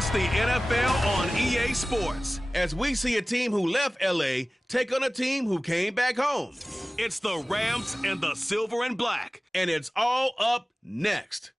It's the NFL on EA Sports as we see a team who left LA take on a team who came back home. It's the Rams and the Silver and Black, and it's all up next.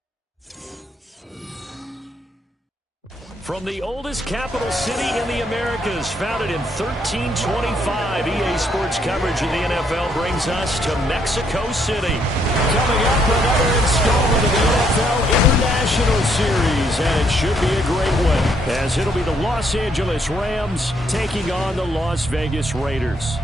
From the oldest capital city in the Americas, founded in 1325, EA Sports coverage of the NFL brings us to Mexico City. Coming up, another installment of the NFL International Series, and it should be a great one, as it'll be the Los Angeles Rams taking on the Las Vegas Raiders.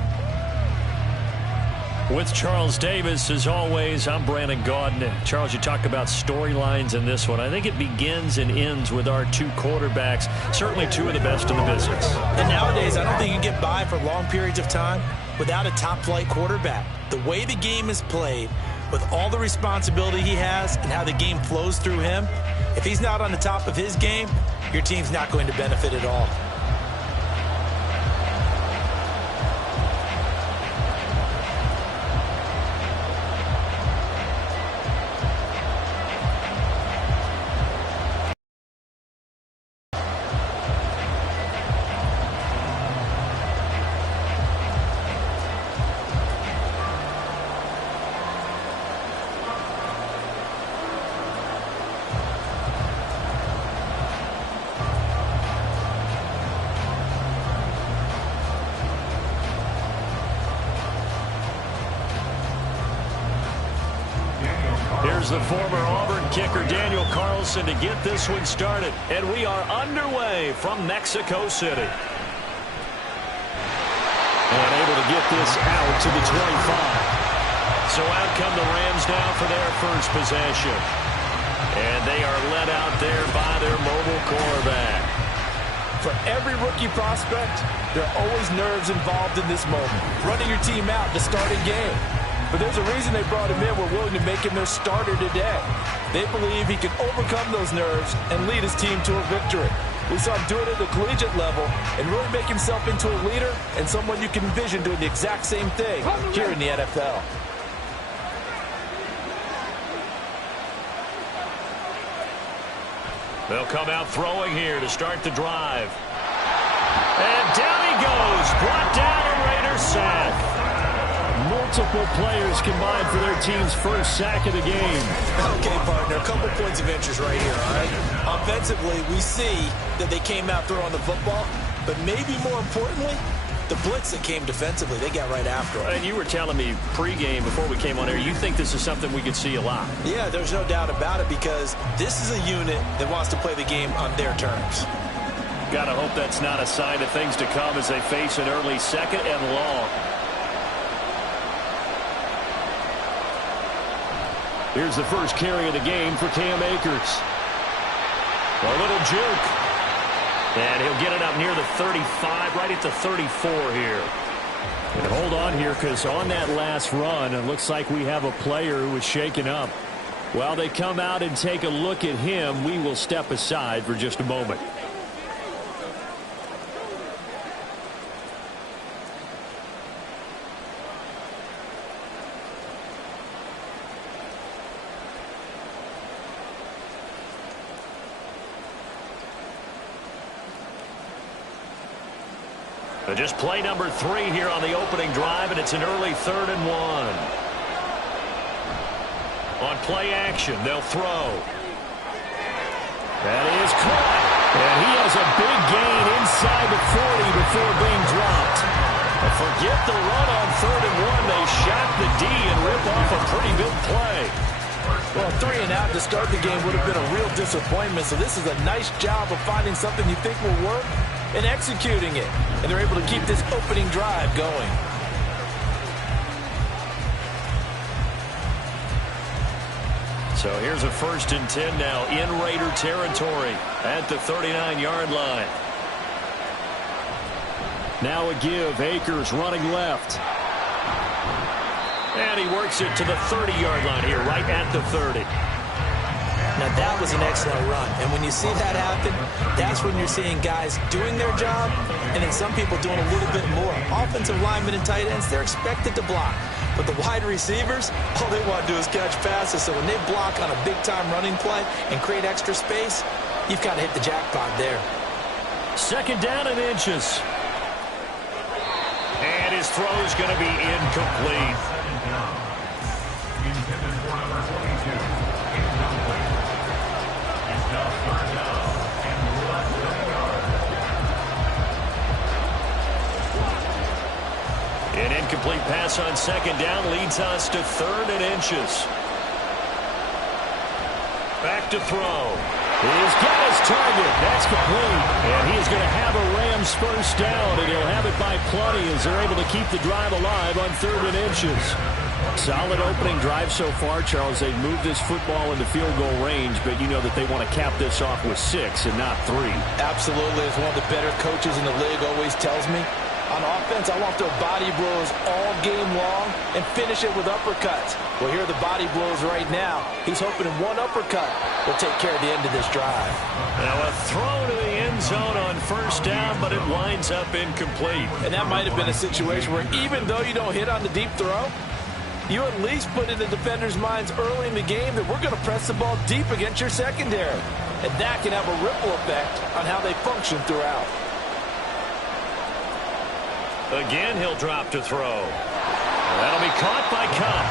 With Charles Davis, as always, I'm Brandon Gaudin. Charles, you talk about storylines in this one. I think it begins and ends with our two quarterbacks, certainly two of the best in the business. And nowadays, I don't think you can get by for long periods of time without a top-flight quarterback. The way the game is played, with all the responsibility he has and how the game flows through him, if he's not on the top of his game, your team's not going to benefit at all. Here's the former Auburn kicker, Daniel Carlson, to get this one started. And we are underway from Mexico City. And able to get this out to the 25. So out come the Rams now for their first possession. And they are led out there by their mobile quarterback. For every rookie prospect, there are always nerves involved in this moment. Running your team out to start a game. But there's a reason they brought him in. We're willing to make him their starter today. They believe he can overcome those nerves and lead his team to a victory. We saw him do it at the collegiate level and really make himself into a leader and someone you can envision doing the exact same thing here in the NFL. They'll come out throwing here to start the drive. And down he goes. Brought down a Raiders sack. Multiple players combined for their team's first sack of the game. Okay, partner, a couple points of interest right here, all right? Offensively, we see that they came out throwing the football, but maybe more importantly, the blitz that came defensively, they got right after it. And you were telling me pregame before we came on air, you think this is something we could see a lot. Yeah, there's no doubt about it because this is a unit that wants to play the game on their terms. Gotta hope that's not a sign of things to come as they face an early second and long. Here's the first carry of the game for Cam Akers. A little juke. And he'll get it up near the 35, right at the 34 here. And hold on here, because on that last run, it looks like we have a player who is shaken up. While they come out and take a look at him, we will step aside for just a moment. Just play number 3 here on the opening drive, and it's an early 3rd and 1. On play action, they'll throw. That is caught. And he has a big gain inside the 40 before being dropped. And forget the run on 3rd and 1. They shot the D and rip off a pretty big play. Well, 3 and out to start the game would have been a real disappointment. So this is a nice job of finding something you think will work and executing it. And they're able to keep this opening drive going. So here's a 1st and 10 now in Raider territory at the 39-yard line. Now a give. Akers running left. And he works it to the 30-yard line here, right at the 30. Now, that was an excellent run. And when you see that happen, that's when you're seeing guys doing their job and then some people doing a little bit more. Offensive linemen and tight ends, they're expected to block. But the wide receivers, all they want to do is catch passes. So when they block on a big-time running play and create extra space, you've got to hit the jackpot there. Second down and inches. And his throw's going to be incomplete. An incomplete pass on second down leads us to third and inches. Back to throw. He's got his target. That's complete. And he's going to have a Rams first down, and he'll have it by plenty as they're able to keep the drive alive on third and inches. Solid opening drive so far, Charles. They've moved this football into field goal range, but you know that they want to cap this off with 6 and not 3. Absolutely. As one of the better coaches in the league always tells me, on offense, I want to throw body blows all game long and finish it with uppercuts. Well, here are the body blows right now. He's hoping one uppercut will take care of the end of this drive. Now a throw to the end zone on first down, but it winds up incomplete. And that might have been a situation where even though you don't hit on the deep throw, you at least put in the defender's minds early in the game that we're going to press the ball deep against your secondary. And that can have a ripple effect on how they function throughout. Again, he'll drop to throw. That'll be caught by Cup.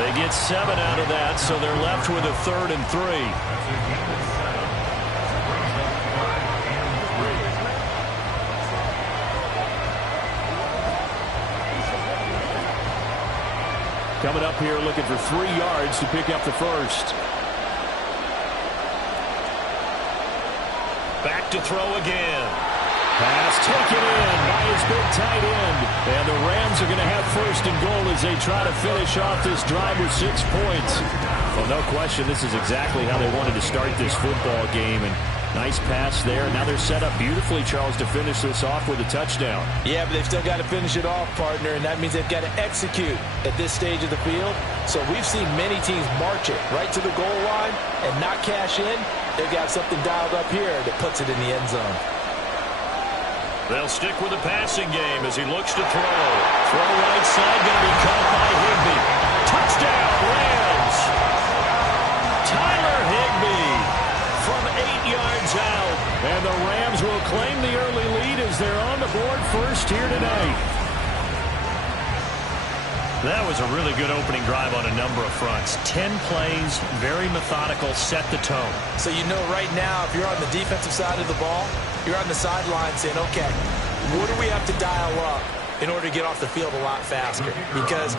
They get 7 out of that, so they're left with a 3rd and 3. Coming up here looking for 3 yards to pick up the first. Back to throw again. Pass taken in by his big tight end. And the Rams are going to have first and goal as they try to finish off this drive with 6 points. Well, no question, this is exactly how they wanted to start this football game. And nice pass there. Now they're set up beautifully, Charles, to finish this off with a touchdown. Yeah, but they've still got to finish it off, partner, and that means they've got to execute at this stage of the field. So we've seen many teams march it right to the goal line and not cash in. They've got something dialed up here that puts it in the end zone. They'll stick with the passing game as he looks to throw. Throw right side, going to be caught by Higbee. Touchdown, Rams! Tyler Higbee from 8 yards out. And the Rams will claim the early lead as they're on the board first here tonight. That was a really good opening drive on a number of fronts. 10 plays, very methodical, set the tone. So you know right now, if you're on the defensive side of the ball, you're on the sideline saying, okay, what do we have to dial up in order to get off the field a lot faster? Because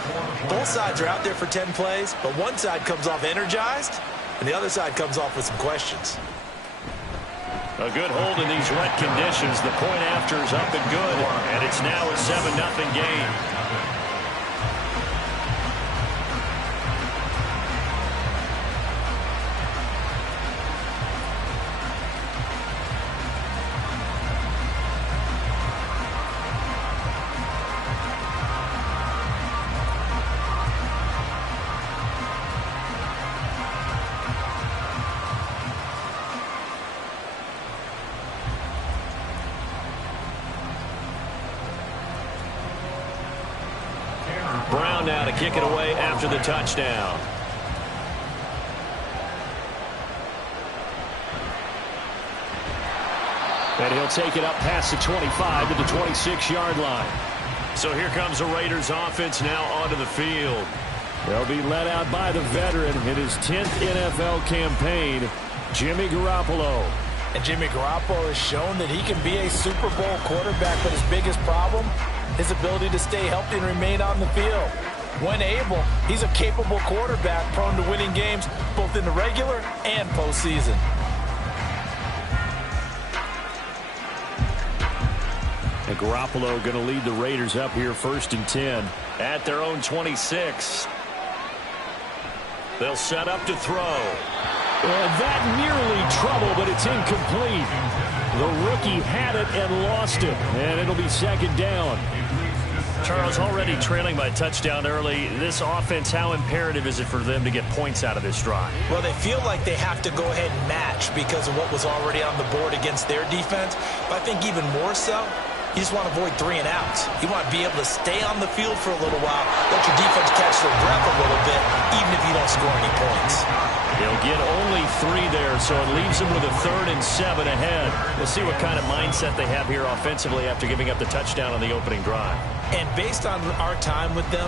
both sides are out there for 10 plays, but one side comes off energized, and the other side comes off with some questions. A good hold in these wet conditions. The point after is up and good, and it's now a 7-0 game. Brown now to kick it away after the touchdown. And he'll take it up past the 25 to the 26-yard line. So here comes the Raiders offense now onto the field. They'll be led out by the veteran in his 10th NFL campaign, Jimmy Garoppolo. And Jimmy Garoppolo has shown that he can be a Super Bowl quarterback, but his biggest problem, his ability to stay healthy and remain on the field. When able, he's a capable quarterback prone to winning games both in the regular and postseason. And Garoppolo going to lead the Raiders up here first and 10 at their own 26. They'll set up to throw. That nearly trouble, but it's incomplete. The rookie had it and lost it, and it'll be second down. Charles, already trailing by a touchdown early. This offense, how imperative is it for them to get points out of this drive? Well, they feel like they have to go ahead and match because of what was already on the board against their defense. But I think even more so, you just want to avoid 3 and outs. You want to be able to stay on the field for a little while, let your defense catch their breath a little bit, even if you don't score any points. He'll get only 3 there, so it leaves him with a 3rd and 7 ahead. We'll see what kind of mindset they have here offensively after giving up the touchdown on the opening drive. And based on our time with them,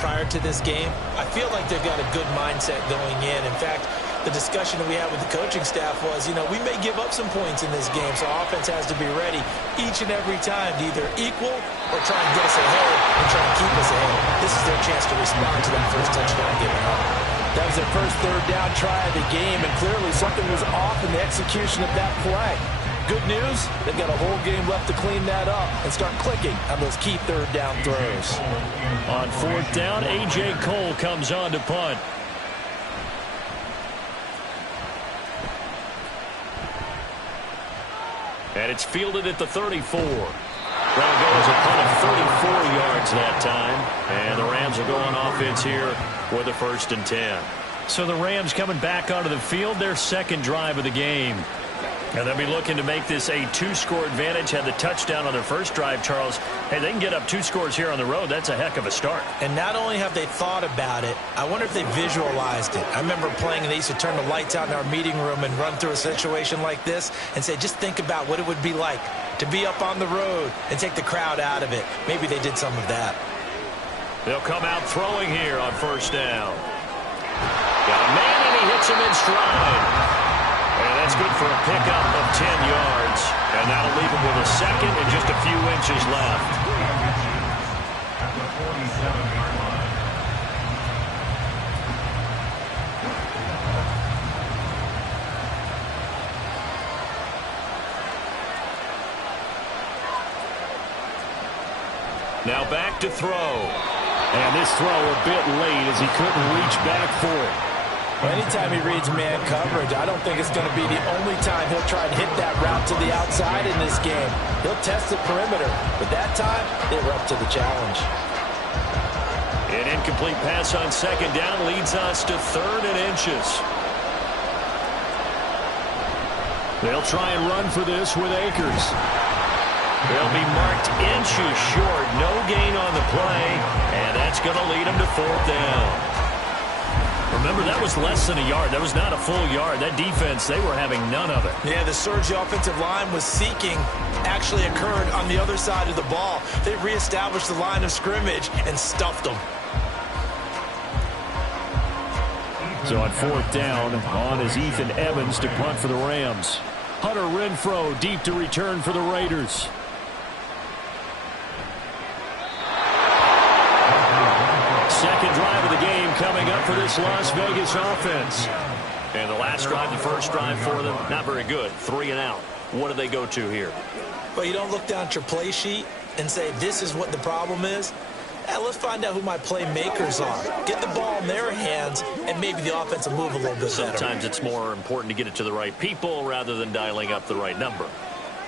prior to this game, I feel like they've got a good mindset going in. In fact, the discussion that we had with the coaching staff was, we may give up some points in this game, so offense has to be ready each and every time to either equal or try and get us ahead and try and keep us ahead. This is their chance to respond to that first touchdown given up. That was their first 3rd down try of the game, and clearly something was off in the execution of that play. Good news, they've got a whole game left to clean that up and start clicking on those key 3rd down throws. On 4th down, A.J. Cole comes on to punt. And it's fielded at the 34. Well, it goes a punt of 34 yards that time. And the Rams will go on offense here with a 1st and 10. So the Rams coming back onto the field, their 2nd drive of the game. And they'll be looking to make this a 2-score advantage. Had the touchdown on their first drive, Charles. Hey, they can get up 2 scores here on the road. That's a heck of a start. And not only have they thought about it, I wonder if they visualized it. I remember playing, and they used to turn the lights out in our meeting room and run through a situation like this and say, just think about what it would be like to be up on the road and take the crowd out of it. Maybe they did some of that. They'll come out throwing here on 1st down. Got a man, and he hits him in stride. And that's good for a pickup of 10 yards. And that'll leave him with a 2nd and just a few inches left. Now back to throw. And this throw a bit late as he couldn't reach back for it. Well, anytime he reads man coverage, I don't think it's going to be the only time he'll try and hit that route to the outside in this game. He'll test the perimeter, but that time, they were up to the challenge. An incomplete pass on 2nd down leads us to 3rd and inches. They'll try and run for this with Akers. They'll be marked inches short. No gain on the play, and that's going to lead them to 4th down. Remember, that was less than a yard. That was not a full yard. That defense, they were having none of it. Yeah, the surge the offensive line was seeking actually occurred on the other side of the ball. They reestablished the line of scrimmage and stuffed them. So on 4th down, on is Ethan Evans to punt for the Rams. Hunter Renfrow deep to return for the Raiders. Second drive of the game coming up for this Las Vegas offense. And the last drive, the first drive for them, not very good. 3 and out. What do they go to here? Well, you don't look down at your play sheet and say, this is what the problem is. Let's find out who my playmakers are. Get the ball in their hands, and maybe the offense will move a little bit better. Sometimes it's more important to get it to the right people rather than dialing up the right number.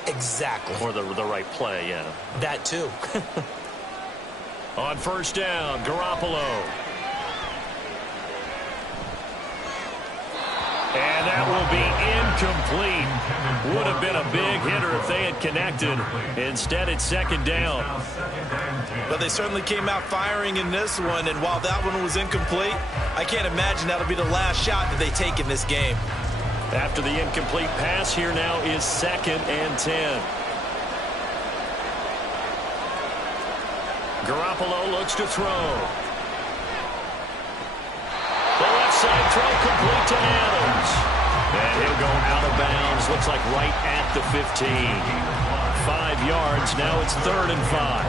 Exactly. Or the right play, yeah. That too. On 1st down, Garoppolo. And that will be incomplete. Would have been a big hitter if they had connected. Instead, it's 2nd down. But they certainly came out firing in this one, and while that one was incomplete, I can't imagine that'll be the last shot that they take in this game. After the incomplete pass, here now is 2nd and 10. Garoppolo looks to throw. The left side throw complete to Adams. And he'll go out of bounds. Looks like right at the 15. 5 yards. Now it's 3rd and 5.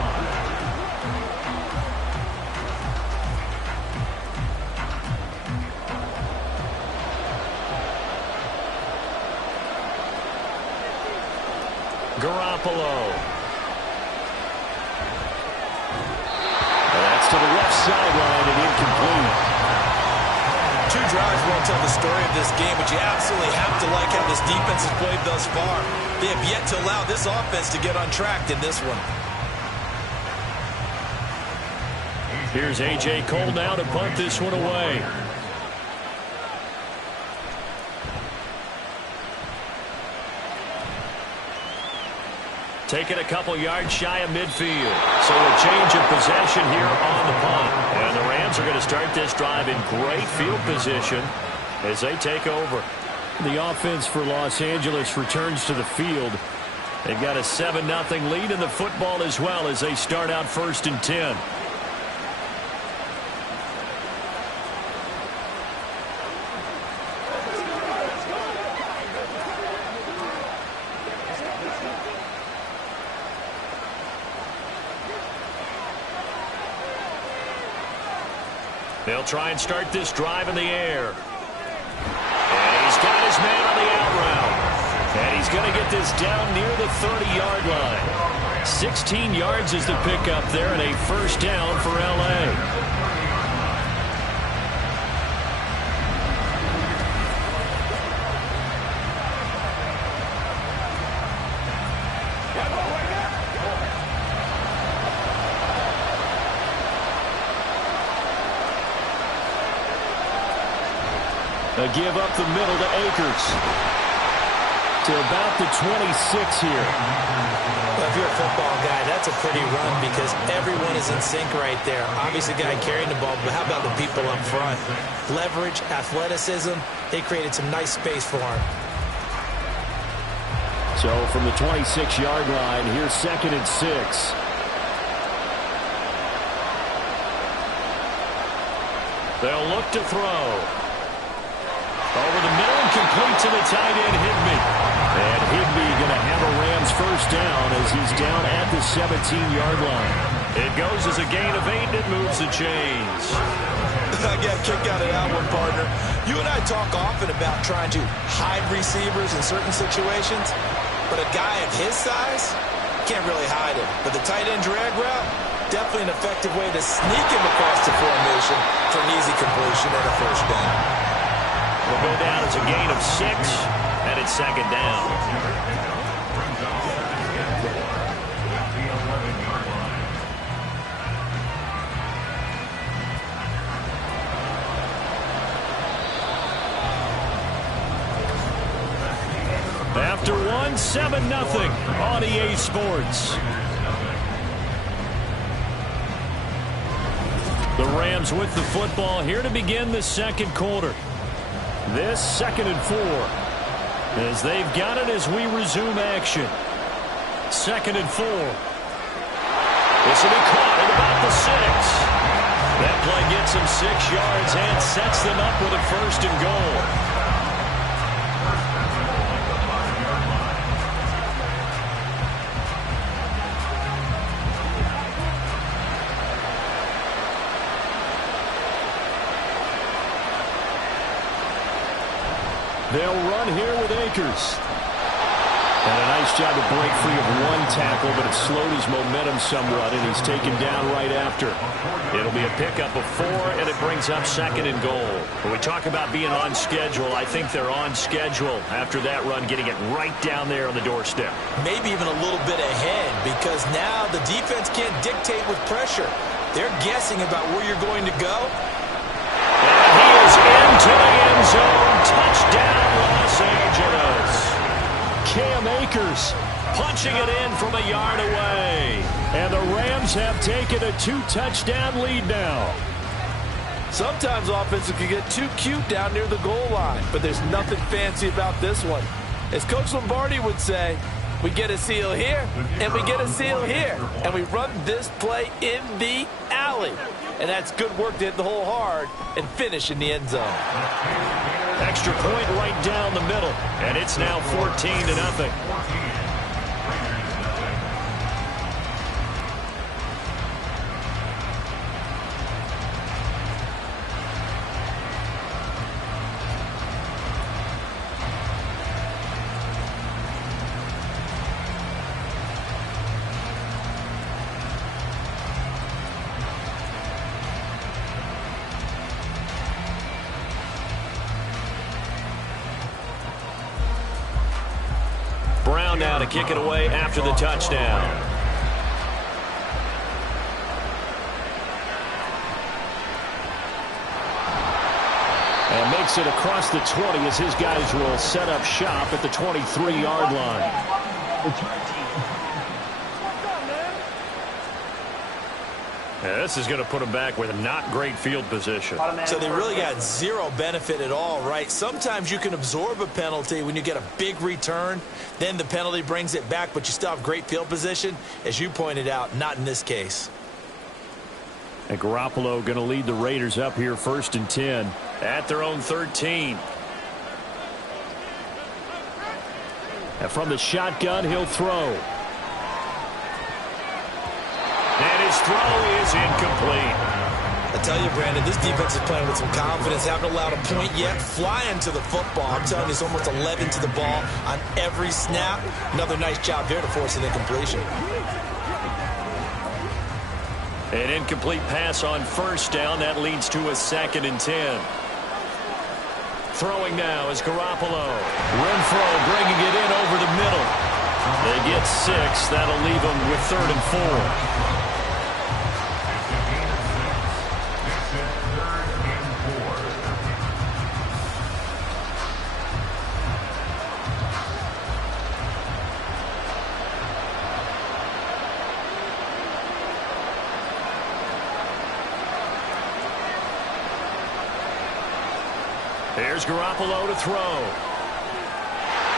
Garoppolo. To the left sideline and incomplete. 2 drives won't tell the story of this game, but you absolutely have to like how this defense has played thus far. They have yet to allow this offense to get untracked in this one. Here's A.J. Cole now to punt this one away. Taking a couple yards shy of midfield. So a change of possession here on the punt. And the Rams Rams are going to start this drive in great field position as they take over. The offense for Los Angeles returns to the field. They've got a 7-0 lead in the football as well as they start out 1st and 10. They'll try and start this drive in the air. And he's got his man on the out route. And he's going to get this down near the 30-yard line. 16 yards is the pickup there and a 1st down for L.A. A give up the middle to Akers. To about the 26 here. Well, if you're a football guy, that's a pretty run because everyone is in sync right there. Obviously, the guy carrying the ball, but how about the people up front? Leverage, athleticism, they created some nice space for him. So from the 26-yard line, here's 2nd and 6. They'll look to throw. Over the middle and complete to the tight end, Higbee. And Higbee going to have a Rams 1st down as he's down at the 17-yard line. It goes as a gain of 8 and it moves the chains. I got a kick out of that one, partner. You and I talk often about trying to hide receivers in certain situations, but a guy of his size can't really hide him. But the tight end drag route, definitely an effective way to sneak him across the formation for an easy completion and a 1st down. Will go down as a gain of 6, and it's 2nd down. After 1, 7-0 on EA Sports. The Rams with the football here to begin the 2nd quarter. This 2nd and 4 as they've got it as we resume action. 2nd and 4. This will be caught at about the 6. That play gets them 6 yards and sets them up with a 1st and goal. They'll run here with Akers. And a nice job to break free of 1 tackle, but it slowed his momentum somewhat, and he's taken down right after. It'll be a pickup of 4, and it brings up 2nd and goal. When we talk about being on schedule, I think they're on schedule after that run, getting it right down there on the doorstep. Maybe even a little bit ahead, because now the defense can't dictate with pressure. They're guessing about where you're going to go. And he is into the end zone. Touchdown, Los Angeles. Cam Akers punching it in from a yard away. And the Rams have taken a 2-touchdown lead now. Sometimes offenses can get too cute down near the goal line, but there's nothing fancy about this one. As Coach Lombardi would say, we get a seal here, and we get a seal here, and we run this play in the alley. And that's good work to hit the hole hard and finish in the end zone. Extra point right down the middle, and it's now 14-0. Brown now to kick it away after the touchdown. And makes it across the 20 as his guys will set up shop at the 23-yard line. This is going to put them back with not great field position. So they really got zero benefit at all, right? Sometimes you can absorb a penalty when you get a big return. Then the penalty brings it back, but you still have great field position. As you pointed out, not in this case. And Garoppolo going to lead the Raiders up here 1st and 10 at their own 13. And from the shotgun, he'll throw. And his throw is incomplete. I tell you, Brandon, this defense is playing with some confidence. Haven't allowed a point yet. Flying to the football. I'm telling you, it's almost 11 to the ball on every snap. Another nice job there to force an incompletion. An incomplete pass on 1st down. That leads to a 2nd and 10. Throwing now is Garoppolo. Renfro bringing it in over the middle. They get 6. That'll leave them with 3rd and 4. Here's Garoppolo to throw.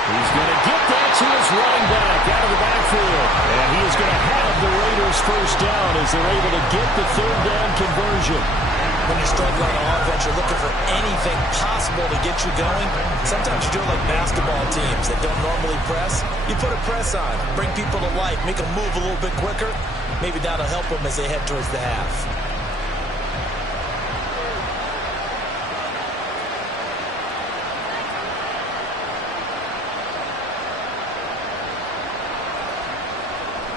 He's going to get that to his running back out of the backfield. And he is going to have the Raiders 1st down as they're able to get the 3rd down conversion. When you're struggling on offense, you're looking for anything possible to get you going. Sometimes you do it like basketball teams that don't normally press. You put a press on, bring people to life, make them move a little bit quicker. Maybe that'll help them as they head towards the half.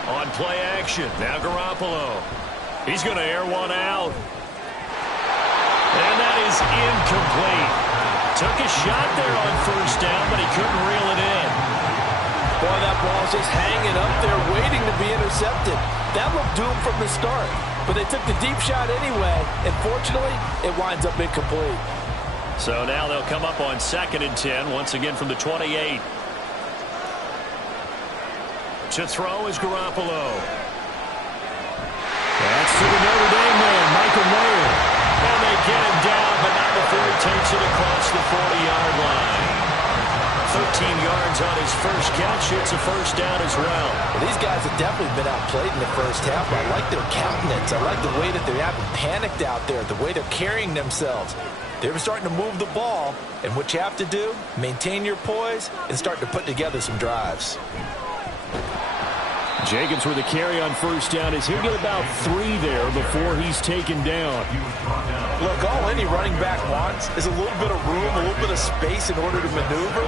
On play action, now Garoppolo. He's going to air one out. And that is incomplete. Took a shot there on 1st down, but he couldn't reel it in. Boy, that ball's just hanging up there waiting to be intercepted. That looked doomed from the start, but they took the deep shot anyway, and fortunately, it winds up incomplete. So now they'll come up on 2nd and 10, once again from the 28. To throw is Garoppolo. That's to the Notre Dame man, Michael Mayer. And they get him down, but not before he takes it across the 40-yard line. 13 yards on his first catch. It's a 1st down as well. These guys have definitely been outplayed in the first half. I like their countenance. I like the way that they haven't panicked out there, the way they're carrying themselves. They're starting to move the ball, and what you have to do, maintain your poise and start to put together some drives. Jacobs with a carry on 1st down as he'll get about 3 there before he's taken down. Look, all any running back wants is a little bit of room, a little bit of space in order to maneuver,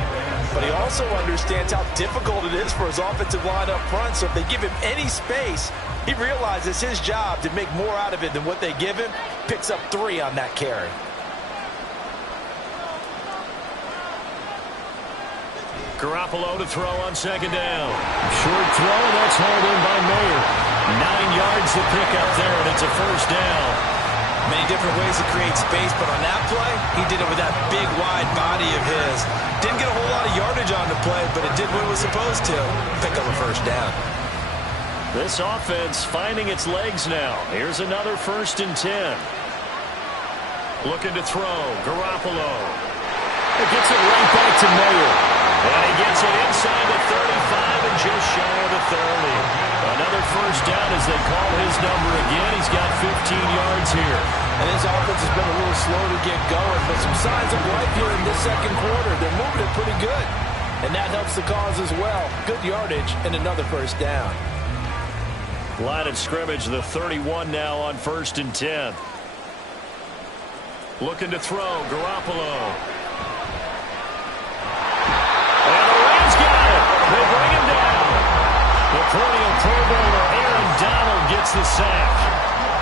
but he also understands how difficult it is for his offensive line up front, so if they give him any space, he realizes his job to make more out of it than what they give him, picks up 3 on that carry. Garoppolo to throw on 2nd down. Short throw, that's hauled in by Mayer. 9 yards to pick up there, and it's a 1st down. Many different ways to create space, but on that play, he did it with that big, wide body of his. Didn't get a whole lot of yardage on the play, but it did what it was supposed to. Pick up a 1st down. This offense finding its legs now. Here's another 1st and 10. Looking to throw. Garoppolo. It gets it right back to Mayer. And he gets it inside the 35 and just shy of the 30. Another 1st down as they call his number again. He's got 15 yards here. And his offense has been a little slow to get going, but some signs of life here in this 2nd quarter. They're moving it pretty good. And that helps the cause as well. Good yardage and another 1st down. Line of scrimmage, the 31 now on 1st and 10. Looking to throw. Garoppolo. They bring him down. The perennial Pro Bowler Aaron Donald gets the sack.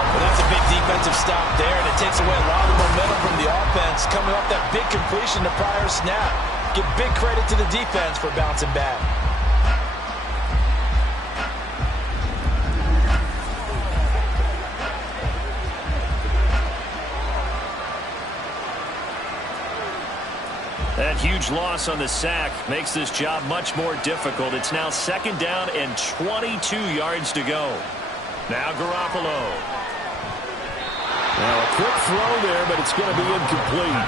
Well, that's a big defensive stop there, and it takes away a lot of the momentum from the offense. Coming off that big completion the prior snap. Give big credit to the defense for bouncing back. That huge loss on the sack makes this job much more difficult. It's now 2nd down and 22 yards to go. Now Garoppolo. Now a quick throw there, but it's going to be incomplete.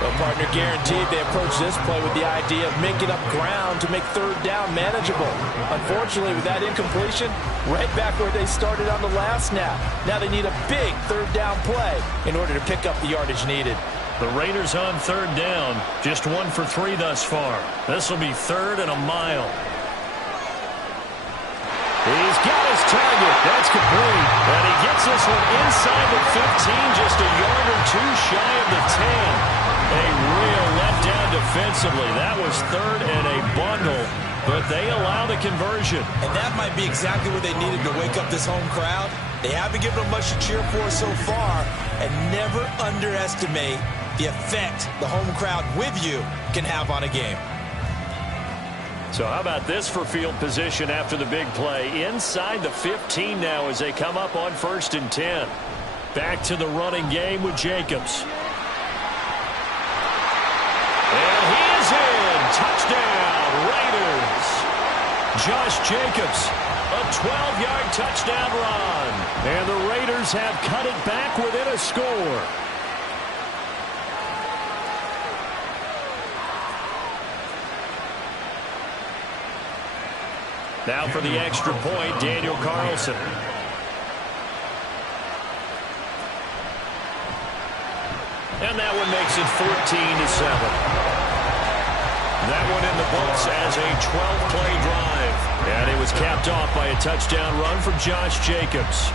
Well, partner, guaranteed they approach this play with the idea of making up ground to make third down manageable. Unfortunately, with that incompletion, right back where they started on the last snap. Now they need a big third down play in order to pick up the yardage needed. The Raiders on third down, just 1 for 3 thus far. This will be 3rd and a mile. He's got his target. That's complete. And he gets this one inside the 15, just a yard or 2 shy of the 10. A real letdown defensively. That was 3rd and a bundle, but they allow the conversion. And that might be exactly what they needed to wake up this home crowd. They haven't given them much to cheer for so far, and never underestimate the effect the home crowd with you can have on a game. So how about this for field position after the big play? Inside the 15 now as they come up on 1st and 10. Back to the running game with Jacobs. And he is in. Touchdown, Raiders. Josh Jacobs, a 12-yard touchdown run. And the Raiders have cut it back within a score. Now for the extra point, Daniel Carlson. And that one makes it 14-7. That one in the books as a 12-play drive. And it was capped off by a touchdown run from Josh Jacobs.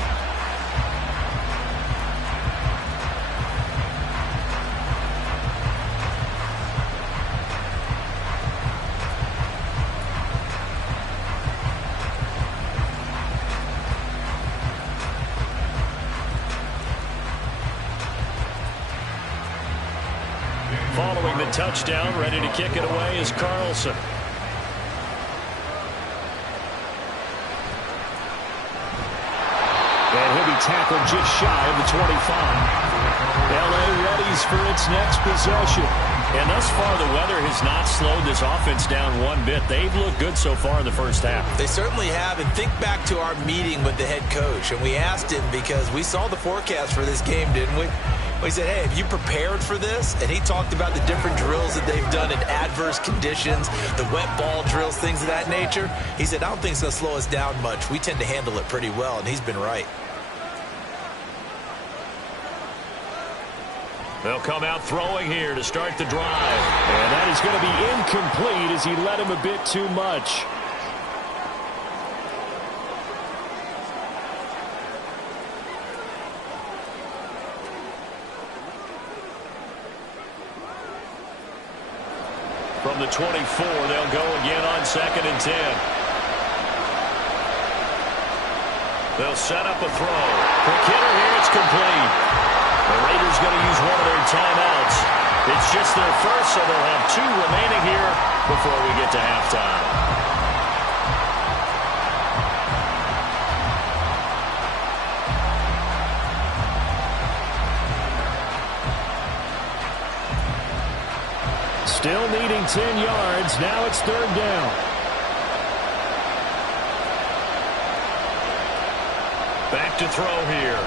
Following the touchdown, ready to kick it away is Carlson. And he'll be tackled just shy of the 25. L.A. readies for its next possession. And thus far, the weather has not slowed this offense down one bit. They've looked good so far in the first half. They certainly have. And think back to our meeting with the head coach. And we asked him because we saw the forecast for this game, didn't we? We said, hey, have you prepared for this? And he talked about the different drills that they've done in adverse conditions, the wet ball drills, things of that nature. He said, I don't think it's going to slow us down much. We tend to handle it pretty well, and he's been right. They'll come out throwing here to start the drive. And that is going to be incomplete as he led him a bit too much. From the 24, they'll go again on 2nd and 10. They'll set up a throw. Quick hitter here, it's complete. The Raiders going to use one of their timeouts. It's just their first, so they'll have 2 remaining here before we get to halftime. Still needing 10 yards. Now it's 3rd down. Back to throw here.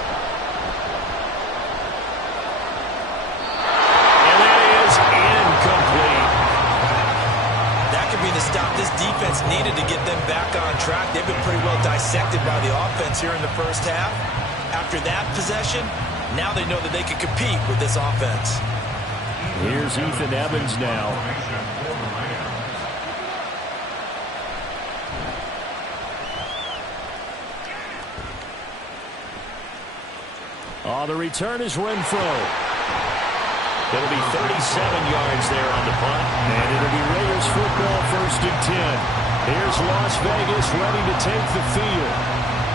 And that is incomplete. That could be the stop this defense needed to get them back on track. They've been pretty well dissected by the offense here in the first half. After that possession, now they know that they can compete with this offense. Here's Ethan Evans now. The return is Renfro. It'll be 37 yards there on the punt. And it'll be Raiders football 1st and 10. Here's Las Vegas ready to take the field.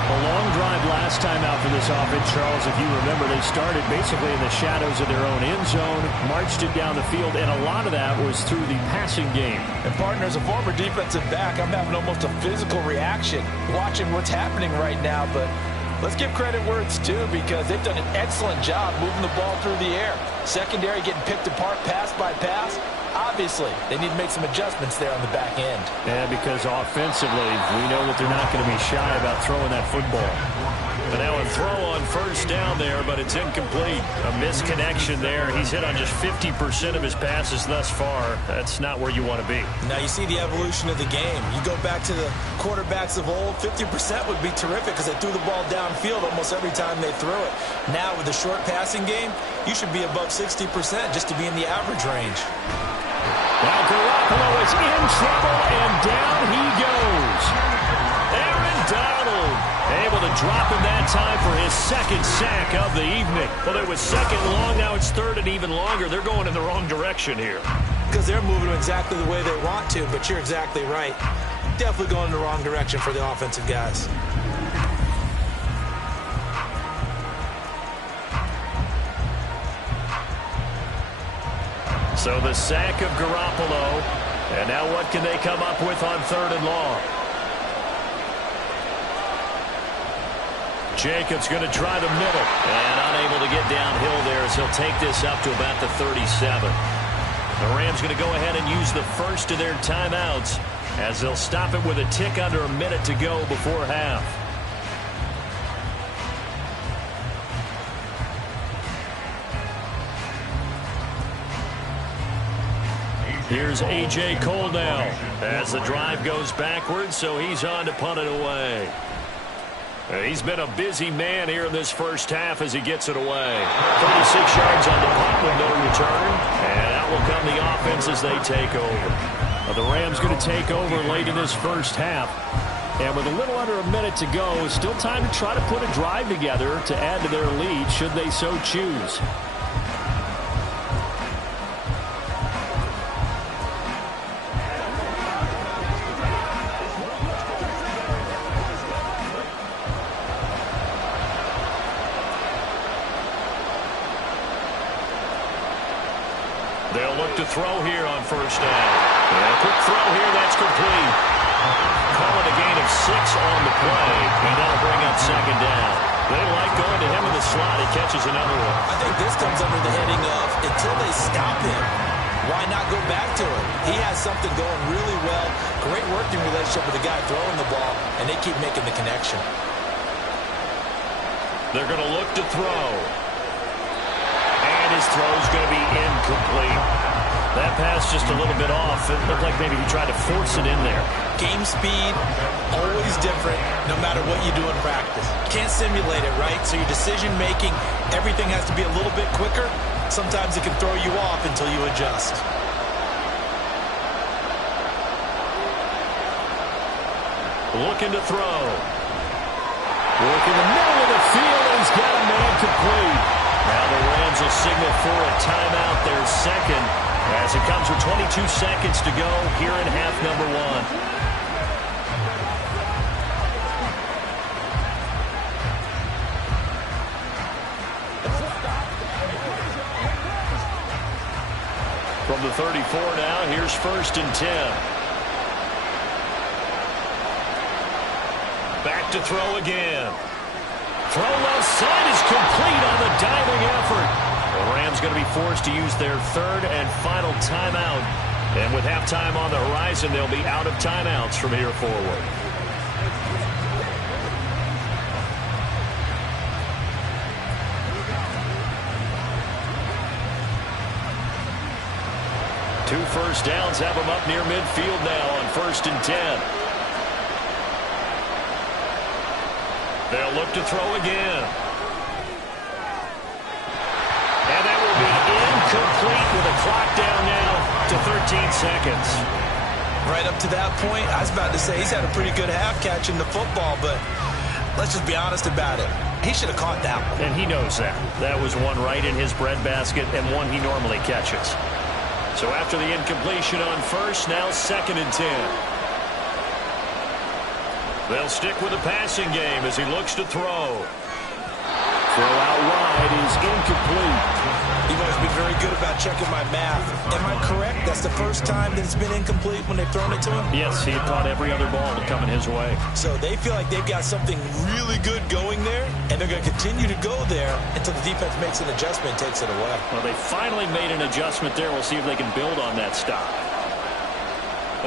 A long drive last time out for this offense, Charles. If you remember, they started basically in the shadows of their own end zone, marched it down the field, and a lot of that was through the passing game. And partner, as a former defensive back, I'm having almost a physical reaction watching what's happening right now. But let's give credit where it's due because they've done an excellent job moving the ball through the air. Secondary getting picked apart pass by pass. Obviously, they need to make some adjustments there on the back end. Yeah, because offensively, we know that they're not going to be shy about throwing that football. But now a throw on first down there, but it's incomplete. A misconnection there. He's hit on just 50% of his passes thus far. That's not where you want to be. Now you see the evolution of the game. You go back to the quarterbacks of old, 50% would be terrific because they threw the ball downfield almost every time they threw it. Now with the short passing game, you should be above 60% just to be in the average range. Now Garoppolo is in trouble, and down he goes. Aaron Donald able to drop him that time for his second sack of the evening. Well, it was second long, now it's third and even longer. They're going in the wrong direction here. Because they're moving exactly the way they want to, but you're exactly right. Definitely going in the wrong direction for the offensive guys. So the sack of Garoppolo, and now what can they come up with on third and long? Jacobs going to try the middle, and unable to get downhill there as he'll take this up to about the 37. The Rams going to go ahead and use the first of their timeouts as they'll stop it with a tick under a minute to go before half. Here's A.J. Cole now as the drive goes backwards, so he's on to punt it away. He's been a busy man here in this first half as he gets it away. 36 yards on the punt with no return, and out will come the offense as they take over. The Rams going to take over late in this first half, and with a little under a minute to go, still time to try to put a drive together to add to their lead should they so choose. They'll look to throw here on first down. And a quick throw here, that's complete. Call it a gain of 6 on the play, and that'll bring up second down. They like going to him in the slot. He catches another one. I think this comes under the heading of until they stop him, why not go back to him? He has something going really well. Great working relationship with the guy throwing the ball, and they keep making the connection. They're going to look to throw. And his throw's going to be incomplete. That pass just a little bit off. It looked like maybe he tried to force it in there. Game speed, always different, no matter what you do in practice. Can't simulate it, right? So your decision-making, everything has to be a little bit quicker. Sometimes it can throw you off until you adjust. Looking to throw. Work in the middle of the field, and he's got a man complete. Now the Rams will signal for a timeout, their second, as it comes with 22 seconds to go here in half number 1. From the 34 now, here's first and 10. Back to throw again. Throw left side is complete on the diving effort. The Rams going to be forced to use their third and final timeout. And with halftime on the horizon, they'll be out of timeouts from here forward. Two first downs have them up near midfield now on first and 10. They'll look to throw again. And that will be incomplete with a clock down now to 13 seconds. Right up to that point, I was about to say he's had a pretty good half catching the football, but let's just be honest about it. He should have caught that one. And he knows that. That was one right in his breadbasket and one he normally catches. So after the incompletion on first, now second and 10. They'll stick with the passing game as he looks to throw. Throw out wide is incomplete. You've always been very good about checking my math. Am I correct? That's the first time that it's been incomplete when they've thrown it to him? Yes, he had caught every other ball coming his way. So they feel like they've got something really good going there, and they're going to continue to go there until the defense makes an adjustment and takes it away. Well, they finally made an adjustment there. We'll see if they can build on that stop.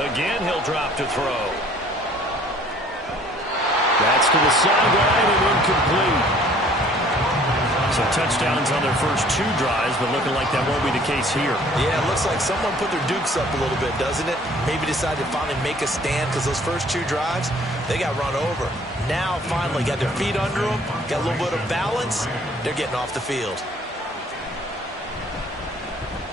Again, he'll drop to throw. That's to the sideline and incomplete. So touchdowns on their first 2 drives, but looking like that won't be the case here. Yeah, it looks like someone put their dukes up a little bit, doesn't it? Maybe decided to finally make a stand because those first 2 drives, they got run over. Now, finally, got their feet under them, got a little bit of balance. They're getting off the field.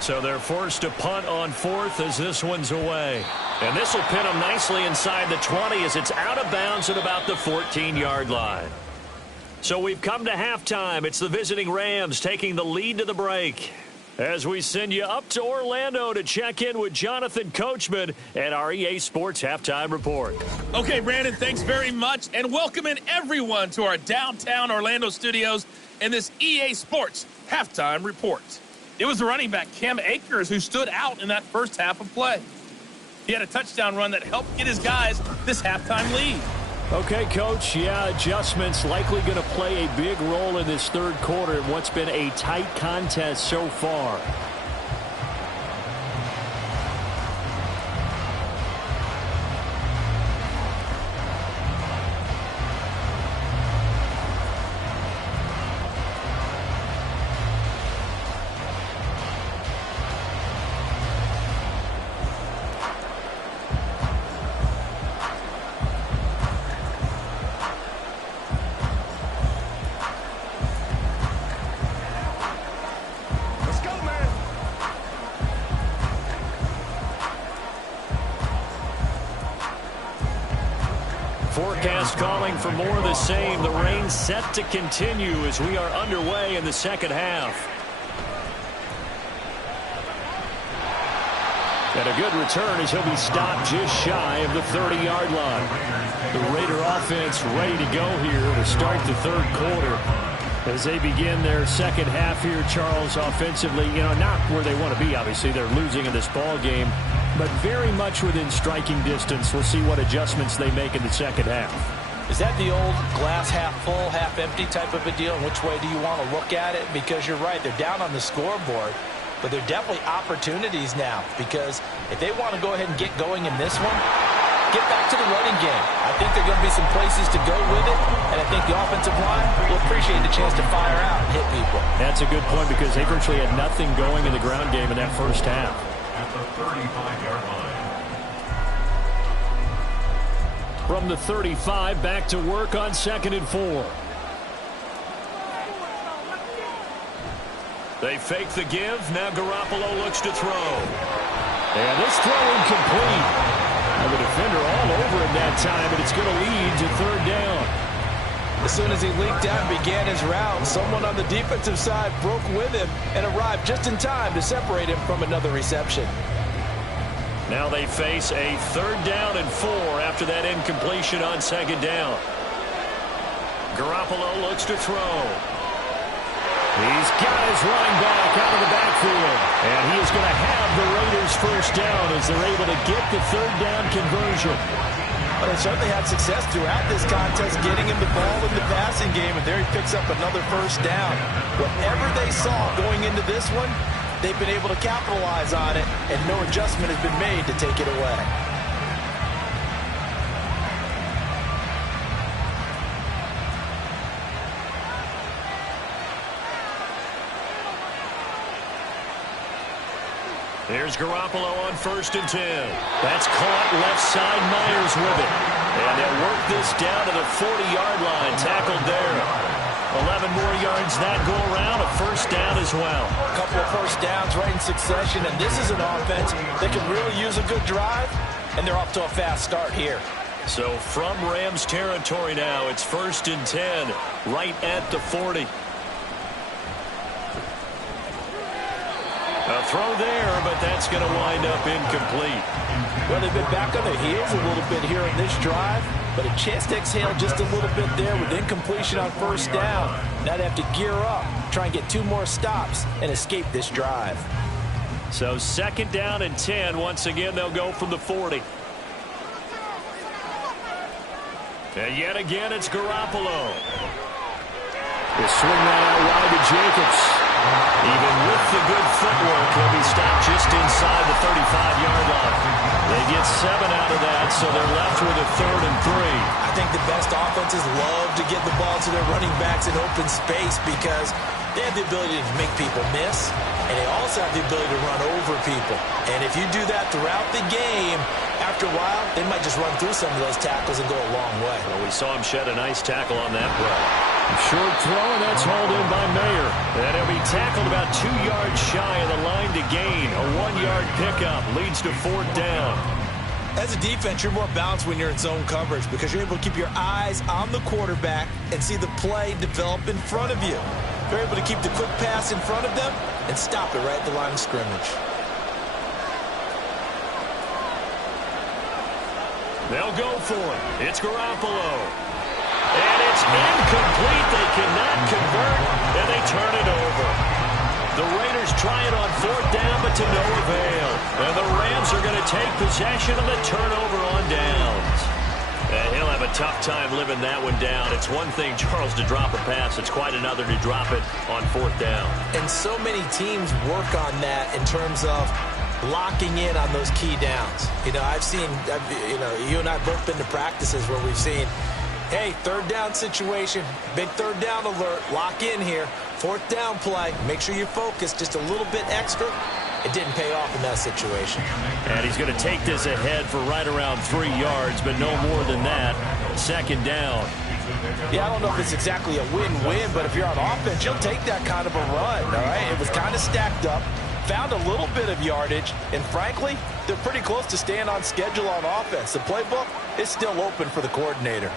So they're forced to punt on 4th as this one's away. And this will pin them nicely inside the 20 as it's out of bounds at about the 14-yard line. So we've come to halftime. It's the visiting Rams taking the lead to the break. As we send you up to Orlando to check in with Jonathan Coachman and our EA Sports Halftime Report. Okay, Brandon, thanks very much. And welcome in everyone to our downtown Orlando studios and this EA Sports Halftime Report. It was the running back Cam Akers who stood out in that first half of play. He had a touchdown run that helped get his guys this halftime lead. Okay, Coach, yeah, adjustments likely going to play a big role in this third quarter in what's been a tight contest so far. Forecast calling for more of the same. The rain set to continue as we are underway in the second half. And a good return as he'll be stopped just shy of the 30-yard line. The Raider offense ready to go here to start the third quarter. As they begin their second half here, Charles, offensively, not where they want to be, obviously. They're losing in this ball game, but very much within striking distance. We'll see what adjustments they make in the second half. Is that the old glass half full, half empty type of a deal? Which way do you want to look at it? Because you're right, they're down on the scoreboard, but they're definitely opportunities now, because if they want to go ahead and get going in this one, get back to the running game. I think there are going to be some places to go with it, and I think the offensive line will appreciate the chance to fire out and hit people. That's a good point, because they virtually had nothing going in the ground game in that first half. At the 35-yard line. From the 35, back to work on 2nd and 4. They fake the give. Now Garoppolo looks to throw. And this throw incomplete. And the defender all over him that time, but it's going to lead to 3rd down. As soon as he leaked out and began his route, someone on the defensive side broke with him and arrived just in time to separate him from another reception. Now they face a 3rd down and 4 after that incompletion on 2nd down. Garoppolo looks to throw. He's got his running back out of the backfield. And he is going to have the Raiders first down as they're able to get the 3rd down conversion. Well, they certainly had success throughout this contest getting him the ball in the passing game, and there he picks up another first down. Whatever they saw going into this one, they've been able to capitalize on it, and no adjustment has been made to take it away. Here's Garoppolo on 1st and 10. That's caught left side. Myers with it. And they'll work this down to the 40-yard line. Tackled there. 11 more yards that go around. A first down as well. A couple of first downs right in succession, and this is an offense that can really use a good drive, and they're off to a fast start here. So from Rams territory now, it's 1st and 10, right at the 40. A throw there, but that's going to wind up incomplete. Well, they've been back on their heels a little bit here on this drive, but a chance to exhale just a little bit there with incompletion on first down. Now they have to gear up, try and get 2 more stops, and escape this drive. So 2nd down and 10. Once again, they'll go from the 40. And yet again, it's Garoppolo. They swing that out wide to Jacobs. Even with the good footwork, he'll be stopped just inside the 35-yard line. They get 7 out of that, so they're left with a 3rd and 3. I think the best offenses love to get the ball to their running backs in open space because they have the ability to make people miss, and they also have the ability to run over people. And if you do that throughout the game, after a while, they might just run through some of those tackles and go a long way. Well, we saw him shed a nice tackle on that play. Short throw, and that's hauled in by Mayer. And he'll be tackled about 2 yards shy of the line to gain. A 1-yard pickup leads to 4th down. As a defense, you're more balanced when you're in zone coverage because you're able to keep your eyes on the quarterback and see the play develop in front of you. You're able to keep the quick pass in front of them and stop it right at the line of scrimmage. They'll go for it. It's Garoppolo. And it's incomplete. They cannot convert, and they turn it over. The Raiders try it on 4th down, but to no avail. And the Rams are going to take possession of the turnover on downs. And he'll have a tough time living that one down. It's one thing, Charles, to drop a pass. It's quite another to drop it on 4th down. And so many teams work on that in terms of locking in on those key downs. You know, you and I have both been to practices where we've seen, hey, 3rd down situation, big 3rd down alert, lock in here, 4th down play, make sure you focus just a little bit extra. It didn't pay off in that situation. And he's going to take this ahead for right around 3 yards, but no more than that. 2nd down. Yeah, I don't know if it's exactly a win-win, but if you're on offense, you'll take that kind of a run, all right? It was kind of stacked up. Found a little bit of yardage, and frankly, they're pretty close to staying on schedule on offense. The playbook is still open for the coordinator.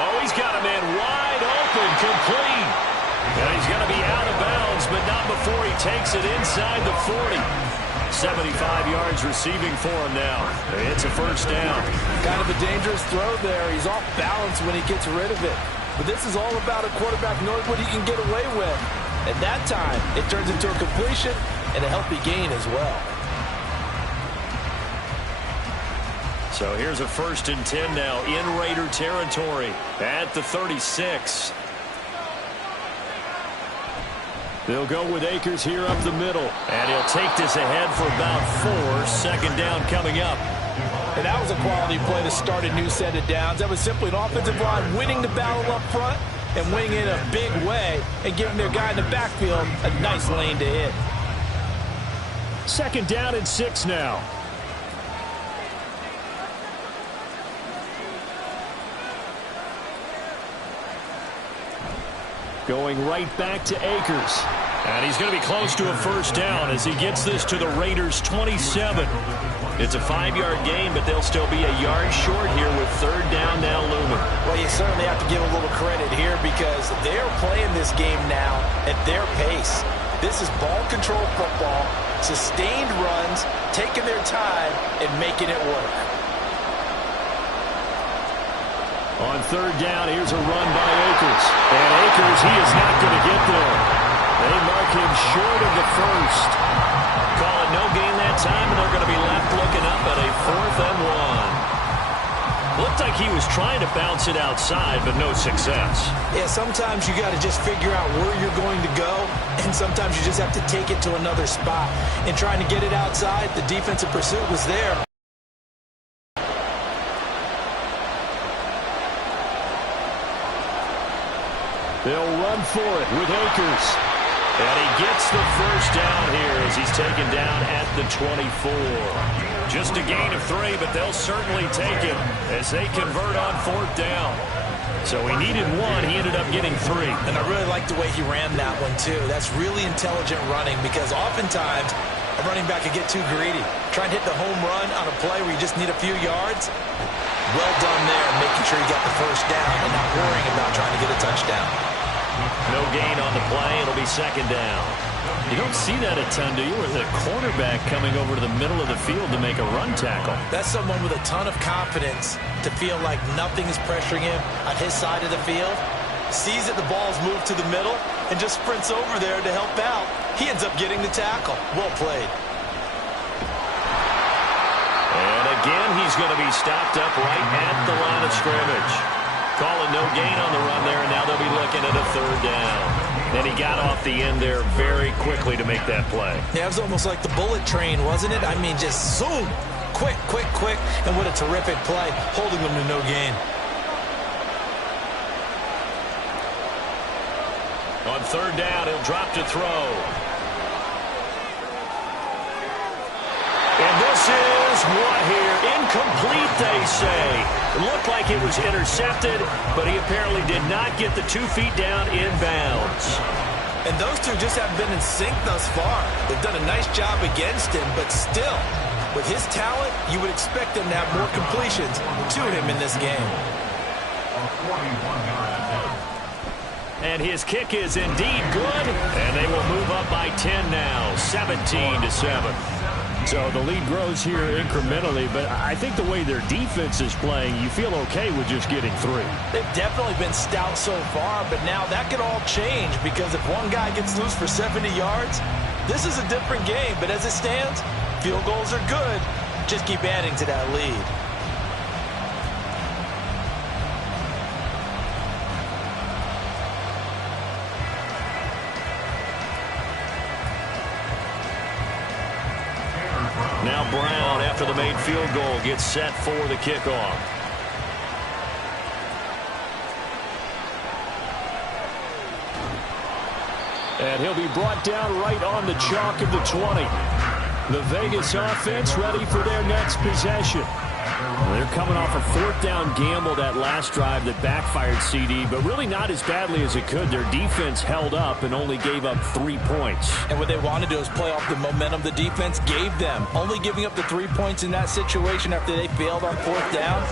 Oh, he's got a man wide open, complete. And he's going to be out of bounds, but not before he takes it inside the 40. 75 yards receiving for him now. It's a 1st down. Kind of a dangerous throw there. He's off balance when he gets rid of it. But this is all about a quarterback knowing what he can get away with. At that time, it turns into a completion and a healthy gain as well. So here's a 1st and 10 now in Raider territory at the 36. They'll go with Akers here up the middle. And he'll take this ahead for about 4. 2nd down coming up. And that was a quality play to start a new set of downs. That was simply an offensive line winning the battle up front and winning in a big way and giving their guy in the backfield a nice lane to hit. 2nd down and 6 now. Going right back to Akers. And he's going to be close to a 1st down as he gets this to the Raiders' 27. It's a 5-yard gain, but they'll still be a yard short here with 3rd down now looming. Well, you certainly have to give a little credit here because they're playing this game now at their pace. This is ball control football, sustained runs, taking their time and making it work. On 3rd down, here's a run by Akers. And Akers, he is not going to get there. They mark him short of the 1st. Call it no gain that time, and they're going to be left looking up at a 4th and 1. Looked like he was trying to bounce it outside, but no success. Yeah, sometimes you got to just figure out where you're going to go, and sometimes you just have to take it to another spot. And trying to get it outside, the defensive pursuit was there. They'll run for it with Akers. And he gets the 1st down here as he's taken down at the 24. Just a gain of 3, but they'll certainly take it as they convert on 4th down. So he needed 1. He ended up getting 3. And I really like the way he ran that one, too. That's really intelligent running because oftentimes a running back can get too greedy. Try and hit the home run on a play where you just need a few yards. Well done there, making sure you got the 1st down and not worrying about trying to get a touchdown. No gain on the play. It'll be second down. You don't see that a ton, do you? With a quarterback coming over to the middle of the field to make a run tackle. That's someone with a ton of confidence to feel like nothing is pressuring him on his side of the field. Sees that the ball's moved to the middle and just sprints over there to help out. He ends up getting the tackle. Well played. And again, he's going to be stopped up right at the line of scrimmage. Calling no gain on the run there, and now they'll be looking at a third down. And he got off the end there very quickly to make that play. Yeah, it was almost like the bullet train, wasn't it? I mean, just zoom. Quick, quick, quick. And what a terrific play, holding them to no gain. On third down, he'll drop to throw. And this is what here? Incomplete, they say. It looked like it was intercepted, but he apparently did not get the 2 feet down in bounds. And those two just haven't been in sync thus far. They've done a nice job against him, but still, with his talent, you would expect them to have more completions to him in this game. And his kick is indeed good, and they will move up by 10 now, 17-7. So the lead grows here incrementally, but I think the way their defense is playing, you feel okay with just getting 3. They've definitely been stout so far, but now that could all change because if one guy gets loose for 70 yards, this is a different game. But as it stands, field goals are good. Just keep adding to that lead. Now Brown, after the made field goal, gets set for the kickoff. And he'll be brought down right on the chalk of the 20. The Vegas offense ready for their next possession. They're coming off a fourth down gamble that last drive that backfired, CD, but really not as badly as it could. Their defense held up and only gave up 3 points. And what they want to do is play off the momentum the defense gave them. Only giving up the 3 points in that situation after they failed on fourth down.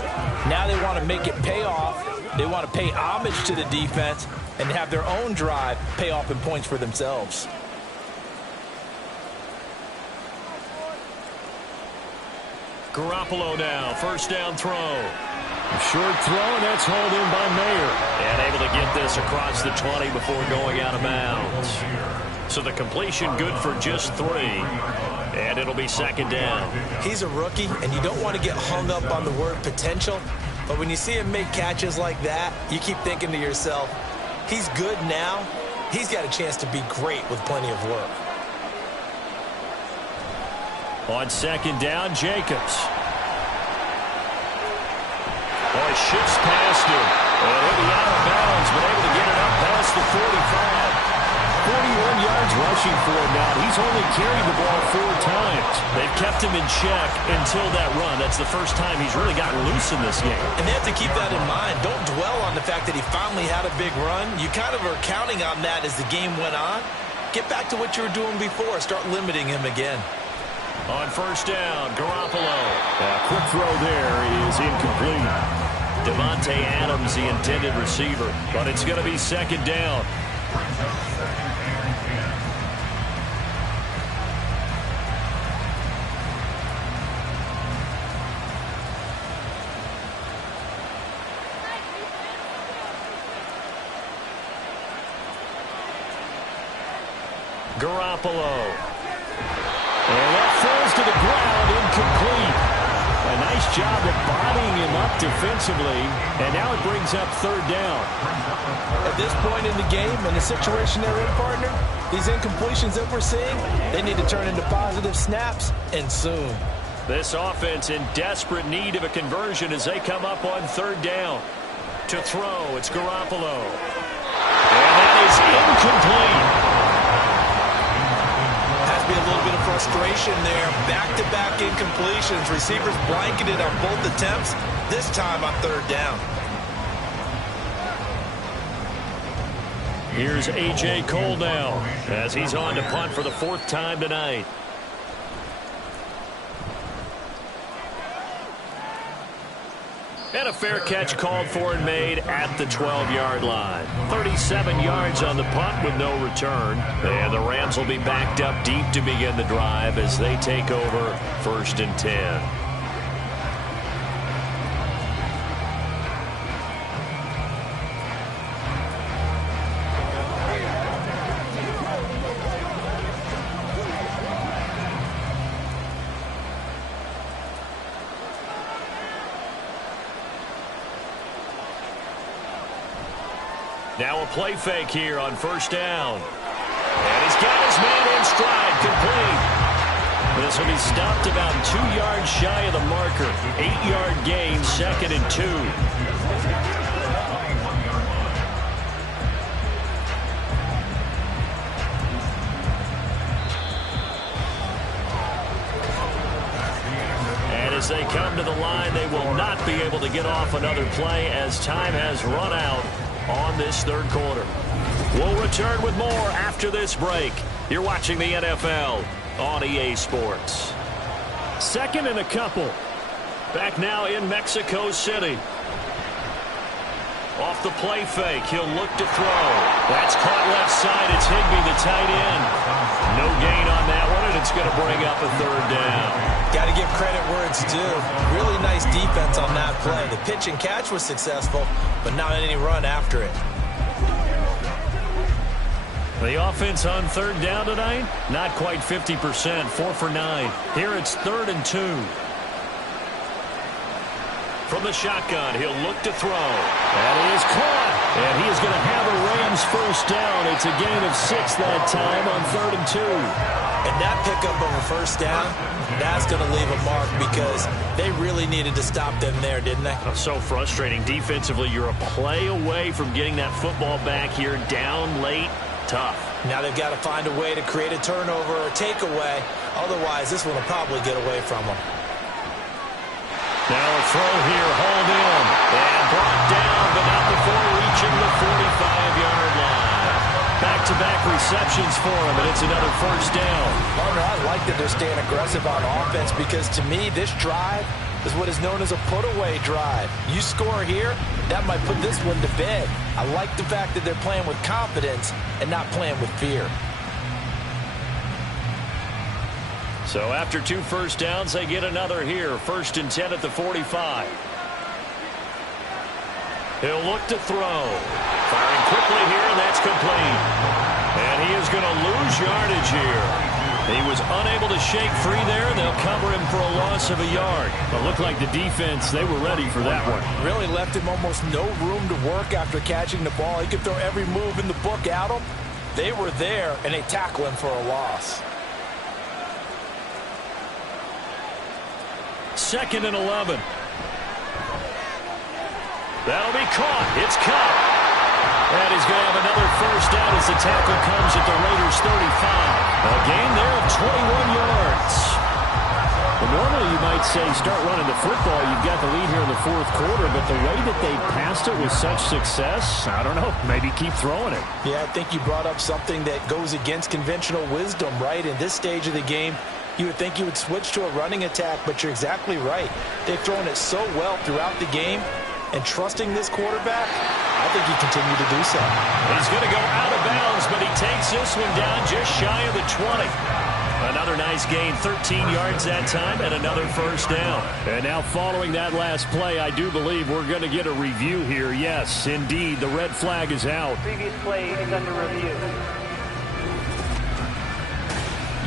Now they want to make it pay off. They want to pay homage to the defense and have their own drive pay off in points for themselves. Garoppolo now, first down throw. Short throw, and that's hauled in by Mayer. And able to get this across the 20 before going out of bounds. So the completion good for just 3. And it'll be second down. He's a rookie, and you don't want to get hung up on the word potential. But when you see him make catches like that, you keep thinking to yourself, he's good now. He's got a chance to be great with plenty of work. On second down, Jacobs. Boy, shifts past him. And he'll be out of bounds, but able to get it up past the 45. 41 yards rushing for him now. He's only carried the ball 4 times. They've kept him in check until that run. That's the first time he's really gotten loose in this game. And they have to keep that in mind. Don't dwell on the fact that he finally had a big run. You kind of are counting on that as the game went on. Get back to what you were doing before. Start limiting him again. On first down, Garoppolo. Quick throw there is incomplete. Devontae Adams, the intended receiver. But it's going to be second down. Garoppolo. And that falls to the ground, incomplete. A nice job of bodying him up defensively, and now it brings up third down. At this point in the game, in the situation they're in, partner, these incompletions that we're seeing, they need to turn into positive snaps, and soon. This offense in desperate need of a conversion as they come up on third down. To throw, it's Garoppolo. And that is incomplete. Be a little bit of frustration there. Back-to-back incompletions. Receivers blanketed on both attempts, this time on third down. Here's A.J. Cole now as he's on to punt for the 4th time tonight. And a fair catch called for and made at the 12-yard line. 37 yards on the punt with no return. And the Rams will be backed up deep to begin the drive as they take over 1st and 10. Now a play fake here on 1st down. And he's got his man in stride, complete. This will be stopped about 2 yards shy of the marker. 8-yard gain, 2nd and 2. And as they come to the line, they will not be able to get off another play as time has run out on this 3rd quarter. We'll return with more after this break. You're watching the NFL on EA Sports. 2nd and a couple. Back now in Mexico City. Off the play fake, he'll look to throw. That's caught left side. It's Higbee, the tight end. No gain on that one, and it's going to bring up a 3rd down. Got to give credit where it's due. Really nice defense on that play. The pitch and catch was successful, but not any run after it. The offense on 3rd down tonight, not quite 50%, 4 for 9. Here it's 3rd and 2. From the shotgun, he'll look to throw. That is caught. And he is going to have a Rams 1st down. It's a gain of 6 that time on 3rd and 2. And that pickup of a 1st down, that's going to leave a mark because they really needed to stop them there, didn't they? So frustrating. Defensively, you're a play away from getting that football back here. Down late, tough. Now they've got to find a way to create a turnover or takeaway. Otherwise, this one will probably get away from them. Now a throw here, hauled in, and brought down, but not before reaching the 45-yard line. Back-to-back receptions for him, and it's another 1st down. Partner, I like that they're staying aggressive on offense because, to me, this drive is what is known as a put-away drive. You score here, that might put this one to bed. I like the fact that they're playing with confidence and not playing with fear. So after 2 1st downs, they get another here. 1st and 10 at the 45. He'll look to throw. Firing quickly here, and that's complete. And he is going to lose yardage here. He was unable to shake free there, and they'll cover him for a loss of a yard. It looked like the defense, they were ready for that one. Really left him almost no room to work after catching the ball. He could throw every move in the book at him. They were there, and they tackle him for a loss. 2nd and 11. That'll be caught. It's caught. And he's going to have another 1st down as the tackle comes at the Raiders' 35. A gain there of 21 yards. Well, normally you might say start running the football. You've got the lead here in the 4th quarter, but the way that they passed it with such success, I don't know, maybe keep throwing it. Yeah, I think you brought up something that goes against conventional wisdom, right? In this stage of the game, you would think you would switch to a running attack, but you're exactly right. They've thrown it so well throughout the game, and trusting this quarterback, I think he continued to do so. He's going to go out of bounds, but he takes this one down just shy of the 20. Another nice gain, 13 yards that time, and another 1st down. And now following that last play, I do believe we're going to get a review here. Yes, indeed, the red flag is out. Previous play is under review.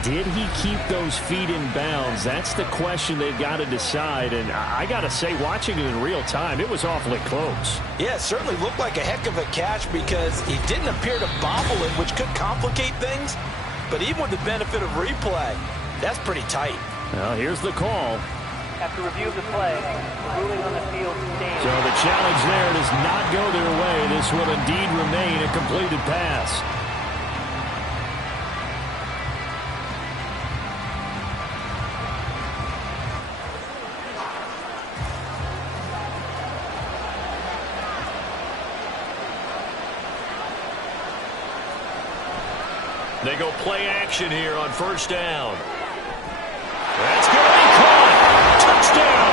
Did he keep those feet in bounds? That's the question they've got to decide. And I got to say, watching it in real time, it was awfully close. Yeah, it certainly looked like a heck of a catch because he didn't appear to bobble it, which could complicate things. But even with the benefit of replay, that's pretty tight. Well, here's the call. After review of the play, the ruling on the field stands. So the challenge there does not go their way. This will indeed remain a completed pass. They go play action here on 1st down. That's going to be caught. Touchdown.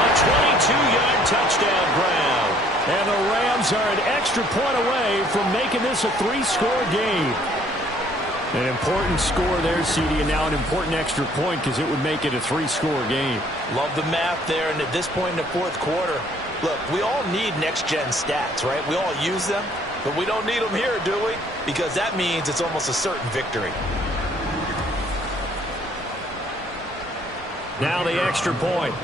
A 22-yard touchdown Brown. And the Rams are an extra point away from making this a 3-score game. An important score there, CD, and now an important extra point because it would make it a 3-score game. Love the math there, and at this point in the fourth quarter, look, we all need next-gen stats, right? We all use them, but we don't need them here, do we? Because that means it's almost a certain victory. Now the extra point.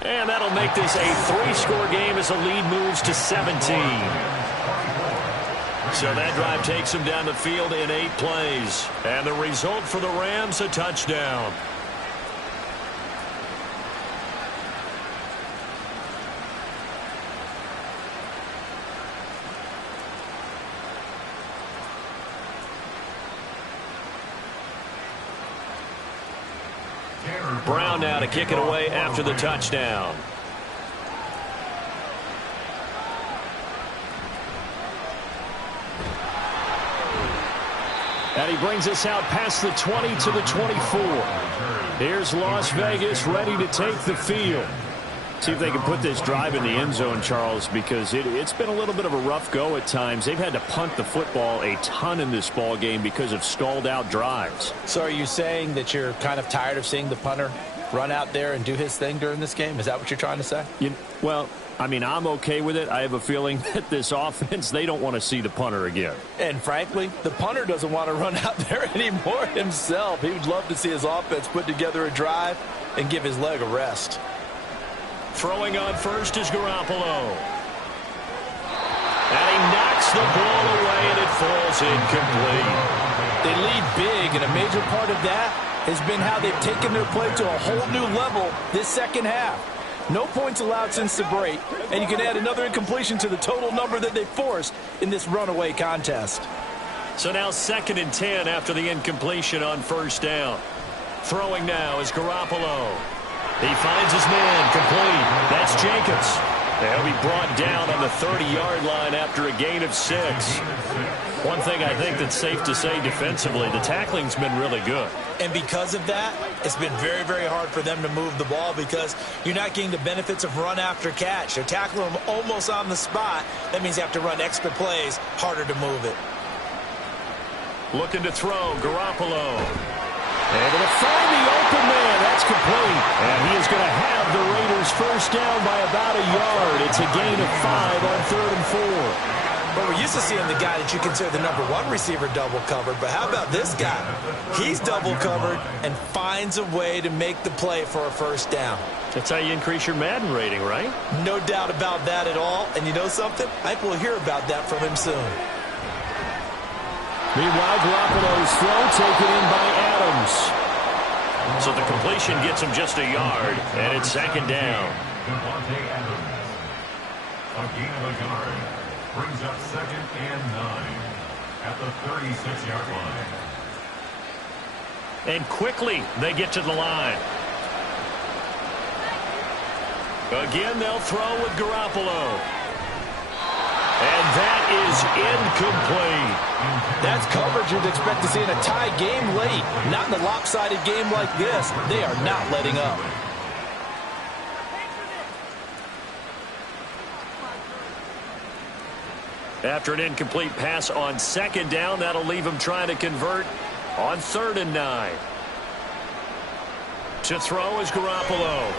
And that'll make this a 3-score game as the lead moves to 17. So that drive takes them down the field in 8 plays. And the result for the Rams, a touchdown. Brown now to kick it away after the touchdown. And he brings us out past the 20 to the 24. Here's Las Vegas ready to take the field. See if they can put this drive in the end zone, Charles, because it's been a little bit of a rough go at times. They've had to punt the football a ton in this ball game because of stalled out drives. So are you saying that you're kind of tired of seeing the punter run out there and do his thing during this game? Is that what you're trying to say? Well, I mean, I'm okay with it. I have a feeling that this offense, they don't want to see the punter again. And frankly, the punter doesn't want to run out there anymore himself. He would love to see his offense put together a drive and give his leg a rest. Throwing on first is Garoppolo. And he knocks the ball away, and it falls incomplete. They lead big, and a major part of that has been how they've taken their play to a whole new level this second half. No points allowed since the break, and you can add another incompletion to the total number that they forced in this runaway contest. So now 2nd and 10 after the incompletion on first down. Throwing now is Garoppolo. He finds his man complete. That's Jacobs. He'll be brought down on the 30-yard line after a gain of 6. One thing I think that's safe to say defensively, the tackling's been really good. And because of that, it's been very, very hard for them to move the ball because you're not getting the benefits of run after catch. They're tackling them almost on the spot. That means you have to run extra plays, harder to move it. Looking to throw, Garoppolo. Able to find the open man. That's complete. And he is going to have the Raiders first down by about a yard. It's a gain of 5 on 3rd and 4. But we're used to seeing the guy that you consider the number 1 receiver double covered. But how about this guy? He's double covered and finds a way to make the play for a first down. That's how you increase your Madden rating, right? No doubt about that at all. And you know something? I think we'll hear about that from him soon. Meanwhile, Garoppolo's throw taken in by Adams. So the completion gets him just a yard, and it's 2nd down. A gain of a yard brings up 2nd and 9 at the 36-yard line. And quickly they get to the line. Again, they'll throw with Garoppolo. And that is incomplete. That's coverage you'd expect to see in a tie game late. Not in a lopsided game like this. They are not letting up. After an incomplete pass on 2nd down, that'll leave him trying to convert on 3rd and 9. To throw is Garoppolo.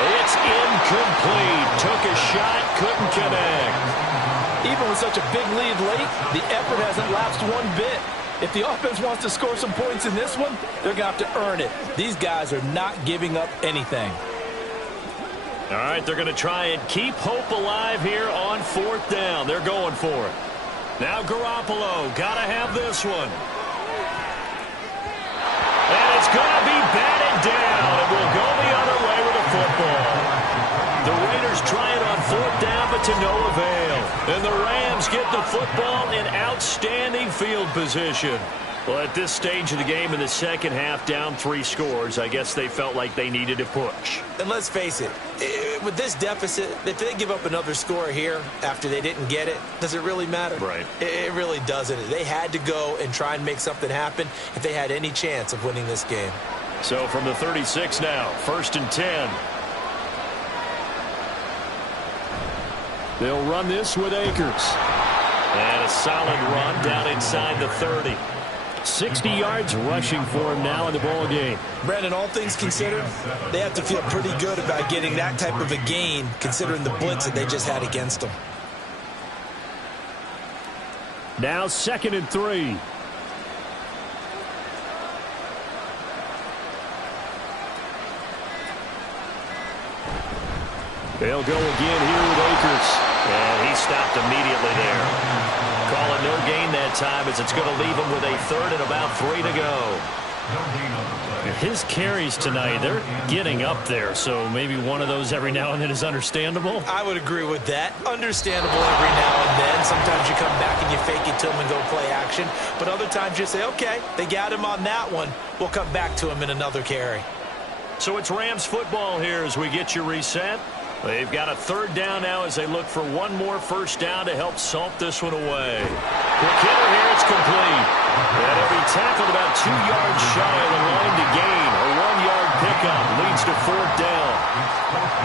It's incomplete. Took a shot, couldn't connect. Even with such a big lead late, the effort hasn't lapsed one bit. If the offense wants to score some points in this one, they're going to have to earn it. These guys are not giving up anything. All right, they're going to try and keep hope alive here on 4th down. They're going for it. Now Garoppolo, got to have this one. And it's going to be batted down, and we'll go the other way with the football. The Raiders try it on 4th down, but to no avail. And the Rams get the football in outstanding field position. Well, at this stage of the game in the second half, down 3 scores, I guess they felt like they needed to push. And let's face it, with this deficit, if they give up another score here after they didn't get it, does it really matter? Right. It really doesn't. They had to go and try and make something happen if they had any chance of winning this game. So from the 36 now, 1st and 10. They'll run this with Akers. And a solid run down inside the 30. 60 yards rushing for him now in the ball game. Brandon, all things considered, they have to feel pretty good about getting that type of a gain considering the blitz that they just had against them. Now 2nd and 3. They'll go again here with Akers. And he stopped immediately there. Call it no gain that time as it's going to leave him with a 3rd and about 3 to go. His carries tonight, they're getting up there, so maybe one of those every now and then is understandable. I would agree with that. Understandable every now and then. Sometimes you come back and you fake it to him and go play action. But other times you say, okay, they got him on that one. We'll come back to him in another carry. So it's Rams football here as we get you reset. They've got a 3rd down now as they look for one more 1st down to help salt this one away. Quick hitter here, it's complete. And he'll be tackled about 2 yards shy of the line to gain. A 1-yard pickup leads to 4th down.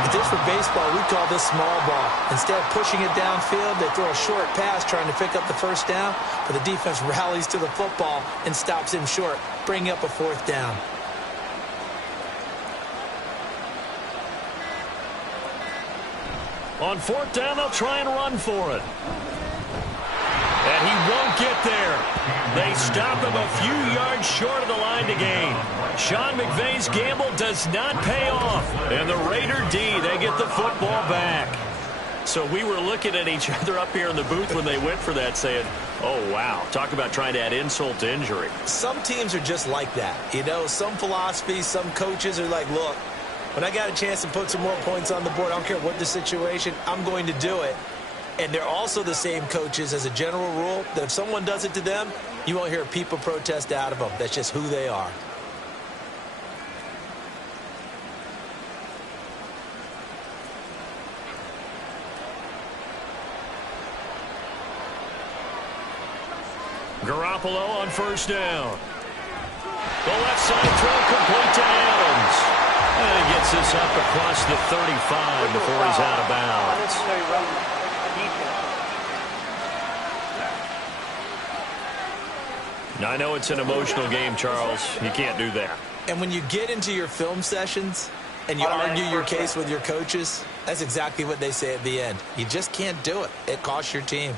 If this were baseball, we'd call this small ball. Instead of pushing it downfield, they throw a short pass trying to pick up the 1st down, but the defense rallies to the football and stops him short, bringing up a 4th down. On 4th down, they'll try and run for it. And he won't get there. They stop him a few yards short of the line to gain. Sean McVay's gamble does not pay off. And the Raider D, they get the football back. So we were looking at each other up here in the booth when they went for that saying, oh, wow, talk about trying to add insult to injury. Some teams are just like that. You know, some philosophies, some coaches are like, look, when I got a chance to put some more points on the board, I don't care what the situation, I'm going to do it. And they're also the same coaches as a general rule that if someone does it to them, you won't hear people protest out of them. That's just who they are. Garoppolo on 1st down. The left side throw complete to Adams. And he gets this up across the 35 before he's out of bounds. I know it's an emotional game, Charles. You can't do that. And when you get into your film sessions and you argue your case with your coaches, that's exactly what they say at the end. You just can't do it. It costs your team.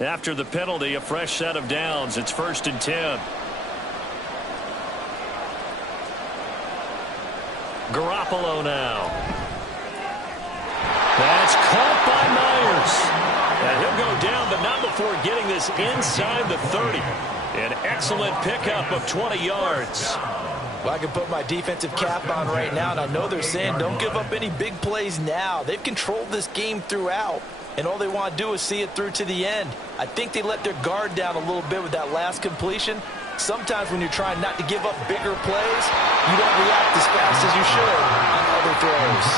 After the penalty, a fresh set of downs. It's 1st and 10. Garoppolo now. That's caught by Myers. And he'll go down, but not before getting this inside the 30. An excellent pickup of 20 yards. Well, I can put my defensive cap on right now, and I know they're saying don't give up any big plays now. They've controlled this game throughout, and all they want to do is see it through to the end. I think they let their guard down a little bit with that last completion. Sometimes when you're trying not to give up bigger plays, you don't react as fast as you should on other throws.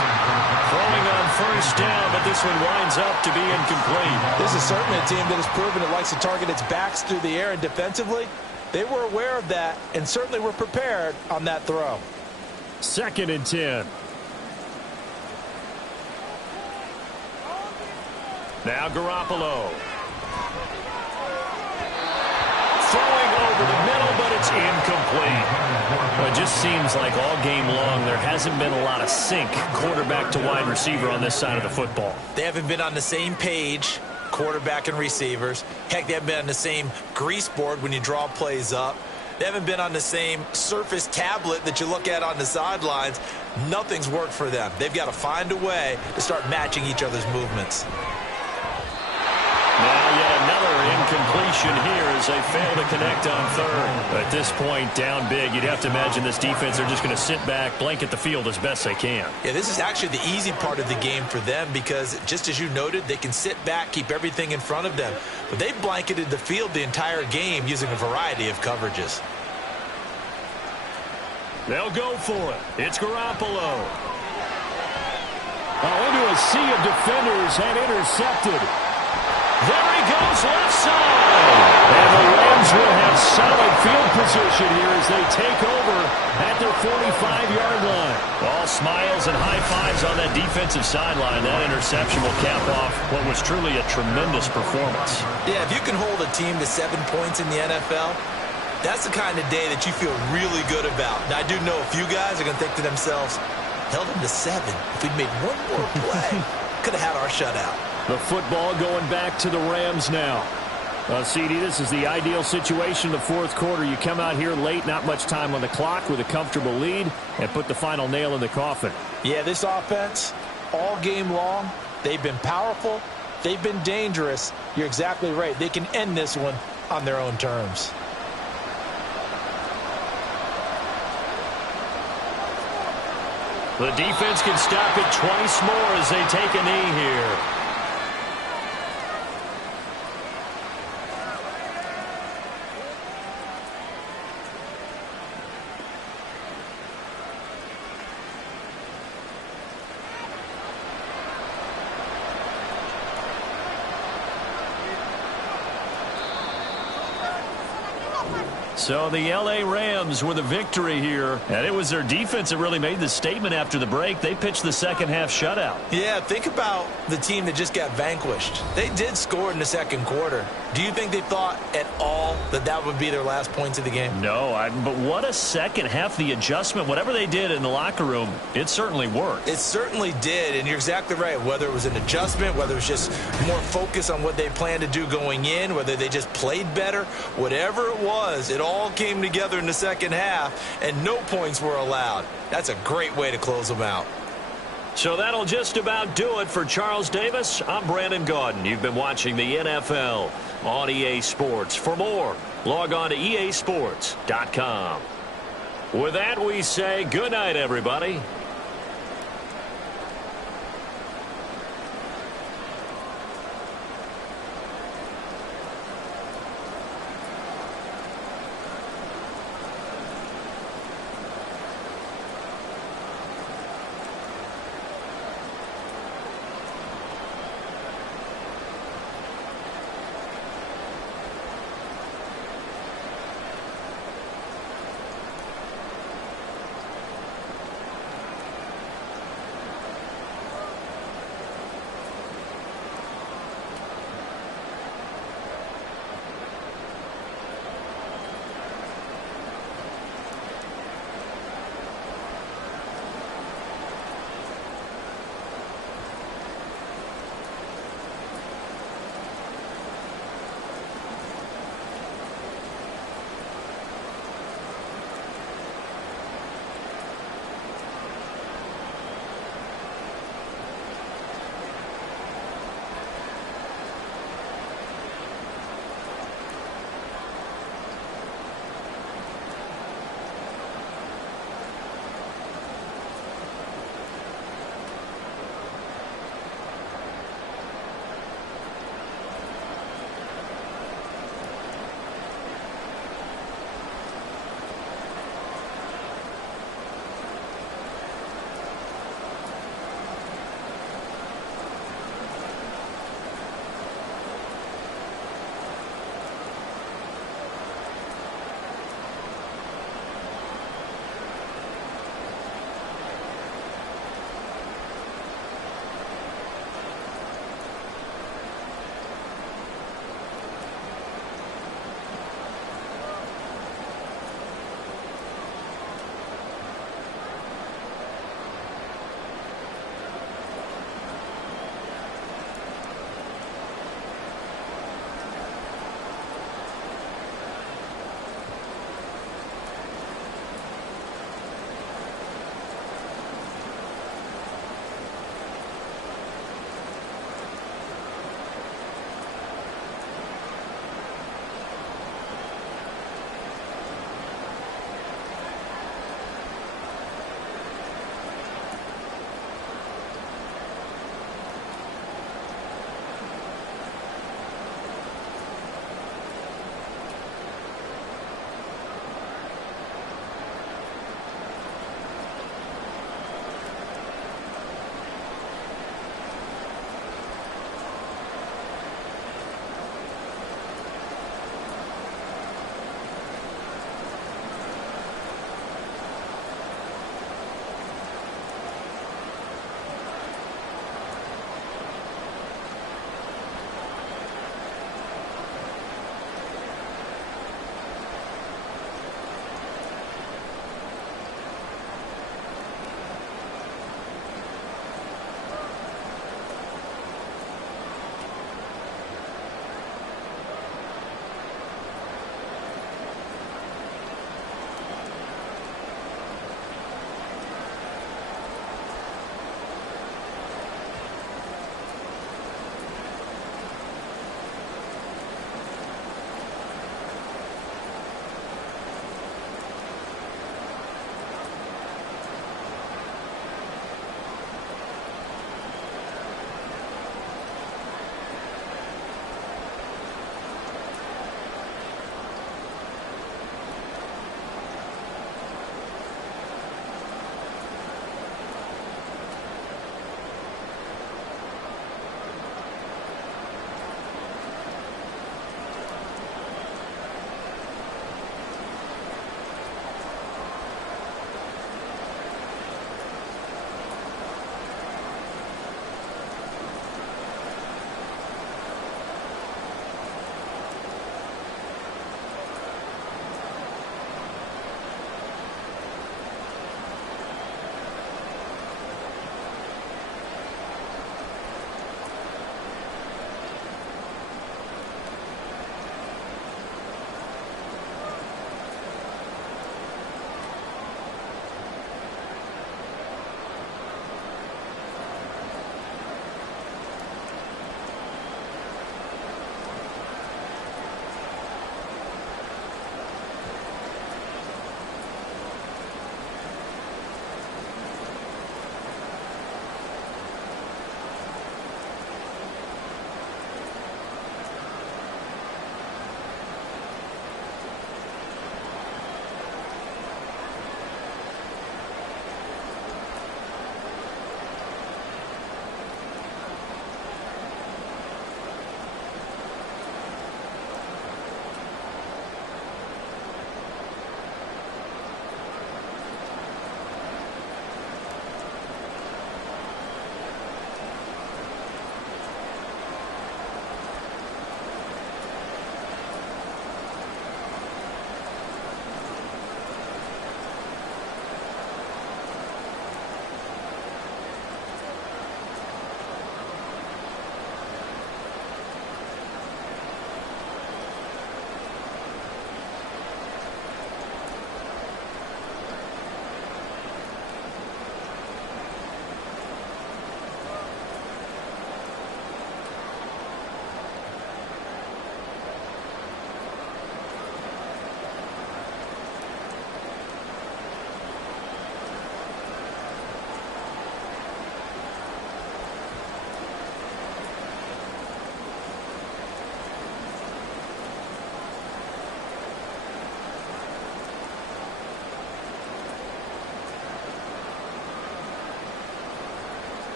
Throwing on 1st down, but this one winds up to be incomplete. This is certainly a team that has proven it likes to target its backs through the air, and defensively, they were aware of that and certainly were prepared on that throw. 2nd and 10. Now Garoppolo. Throwing over the middle, but it's incomplete. Well, it just seems like all game long there hasn't been a lot of sync quarterback to wide receiver on this side of the football. They haven't been on the same page, quarterback and receivers. Heck, they haven't been on the same grease board when you draw plays up. They haven't been on the same surface tablet that you look at on the sidelines. Nothing's worked for them. They've got to find a way to start matching each other's movements. Now yet another incompletion here as they fail to connect on third. At this point, down big, you'd have to imagine this defense are just going to sit back, blanket the field as best they can. Yeah, this is actually the easy part of the game for them because, just as you noted, they can sit back, keep everything in front of them. But they've blanketed the field the entire game using a variety of coverages. They'll go for it. It's Garoppolo. Into a sea of defenders and intercepted. There he goes, left side. And the Rams will have solid field position here as they take over at their 45-yard line. All smiles and high fives on that defensive sideline. That interception will cap off what was truly a tremendous performance. Yeah, if you can hold a team to 7 points in the NFL, that's the kind of day that you feel really good about. Now, I do know a few guys are going to think to themselves, held them to 7. If we'd made one more play, could have had our shutout. The football going back to the Rams now. CD, this is the ideal situation in the fourth quarter. You come out here late, not much time on the clock with a comfortable lead, and put the final nail in the coffin. Yeah, this offense, all game long, they've been powerful, they've been dangerous. You're exactly right. They can end this one on their own terms. The defense can stop it twice more as they take a knee here. So the L.A. Rams with a victory here. And it was their defense that really made the statement after the break. They pitched the second half shutout. Yeah, think about the team that just got vanquished. They did score in the second quarter. Do you think they thought at all that that would be their last points of the game? No, but what a second half. The adjustment, whatever they did in the locker room, it certainly worked. It certainly did, and you're exactly right. Whether it was an adjustment, whether it was just more focus on what they planned to do going in, whether they just played better, whatever it was, it all came together in the second half, and no points were allowed. That's a great way to close them out. So that'll just about do it for Charles Davis. I'm Brandon Gaudin. You've been watching the NFL on EA Sports. For more, log on to easports.com. With that, we say good night, everybody.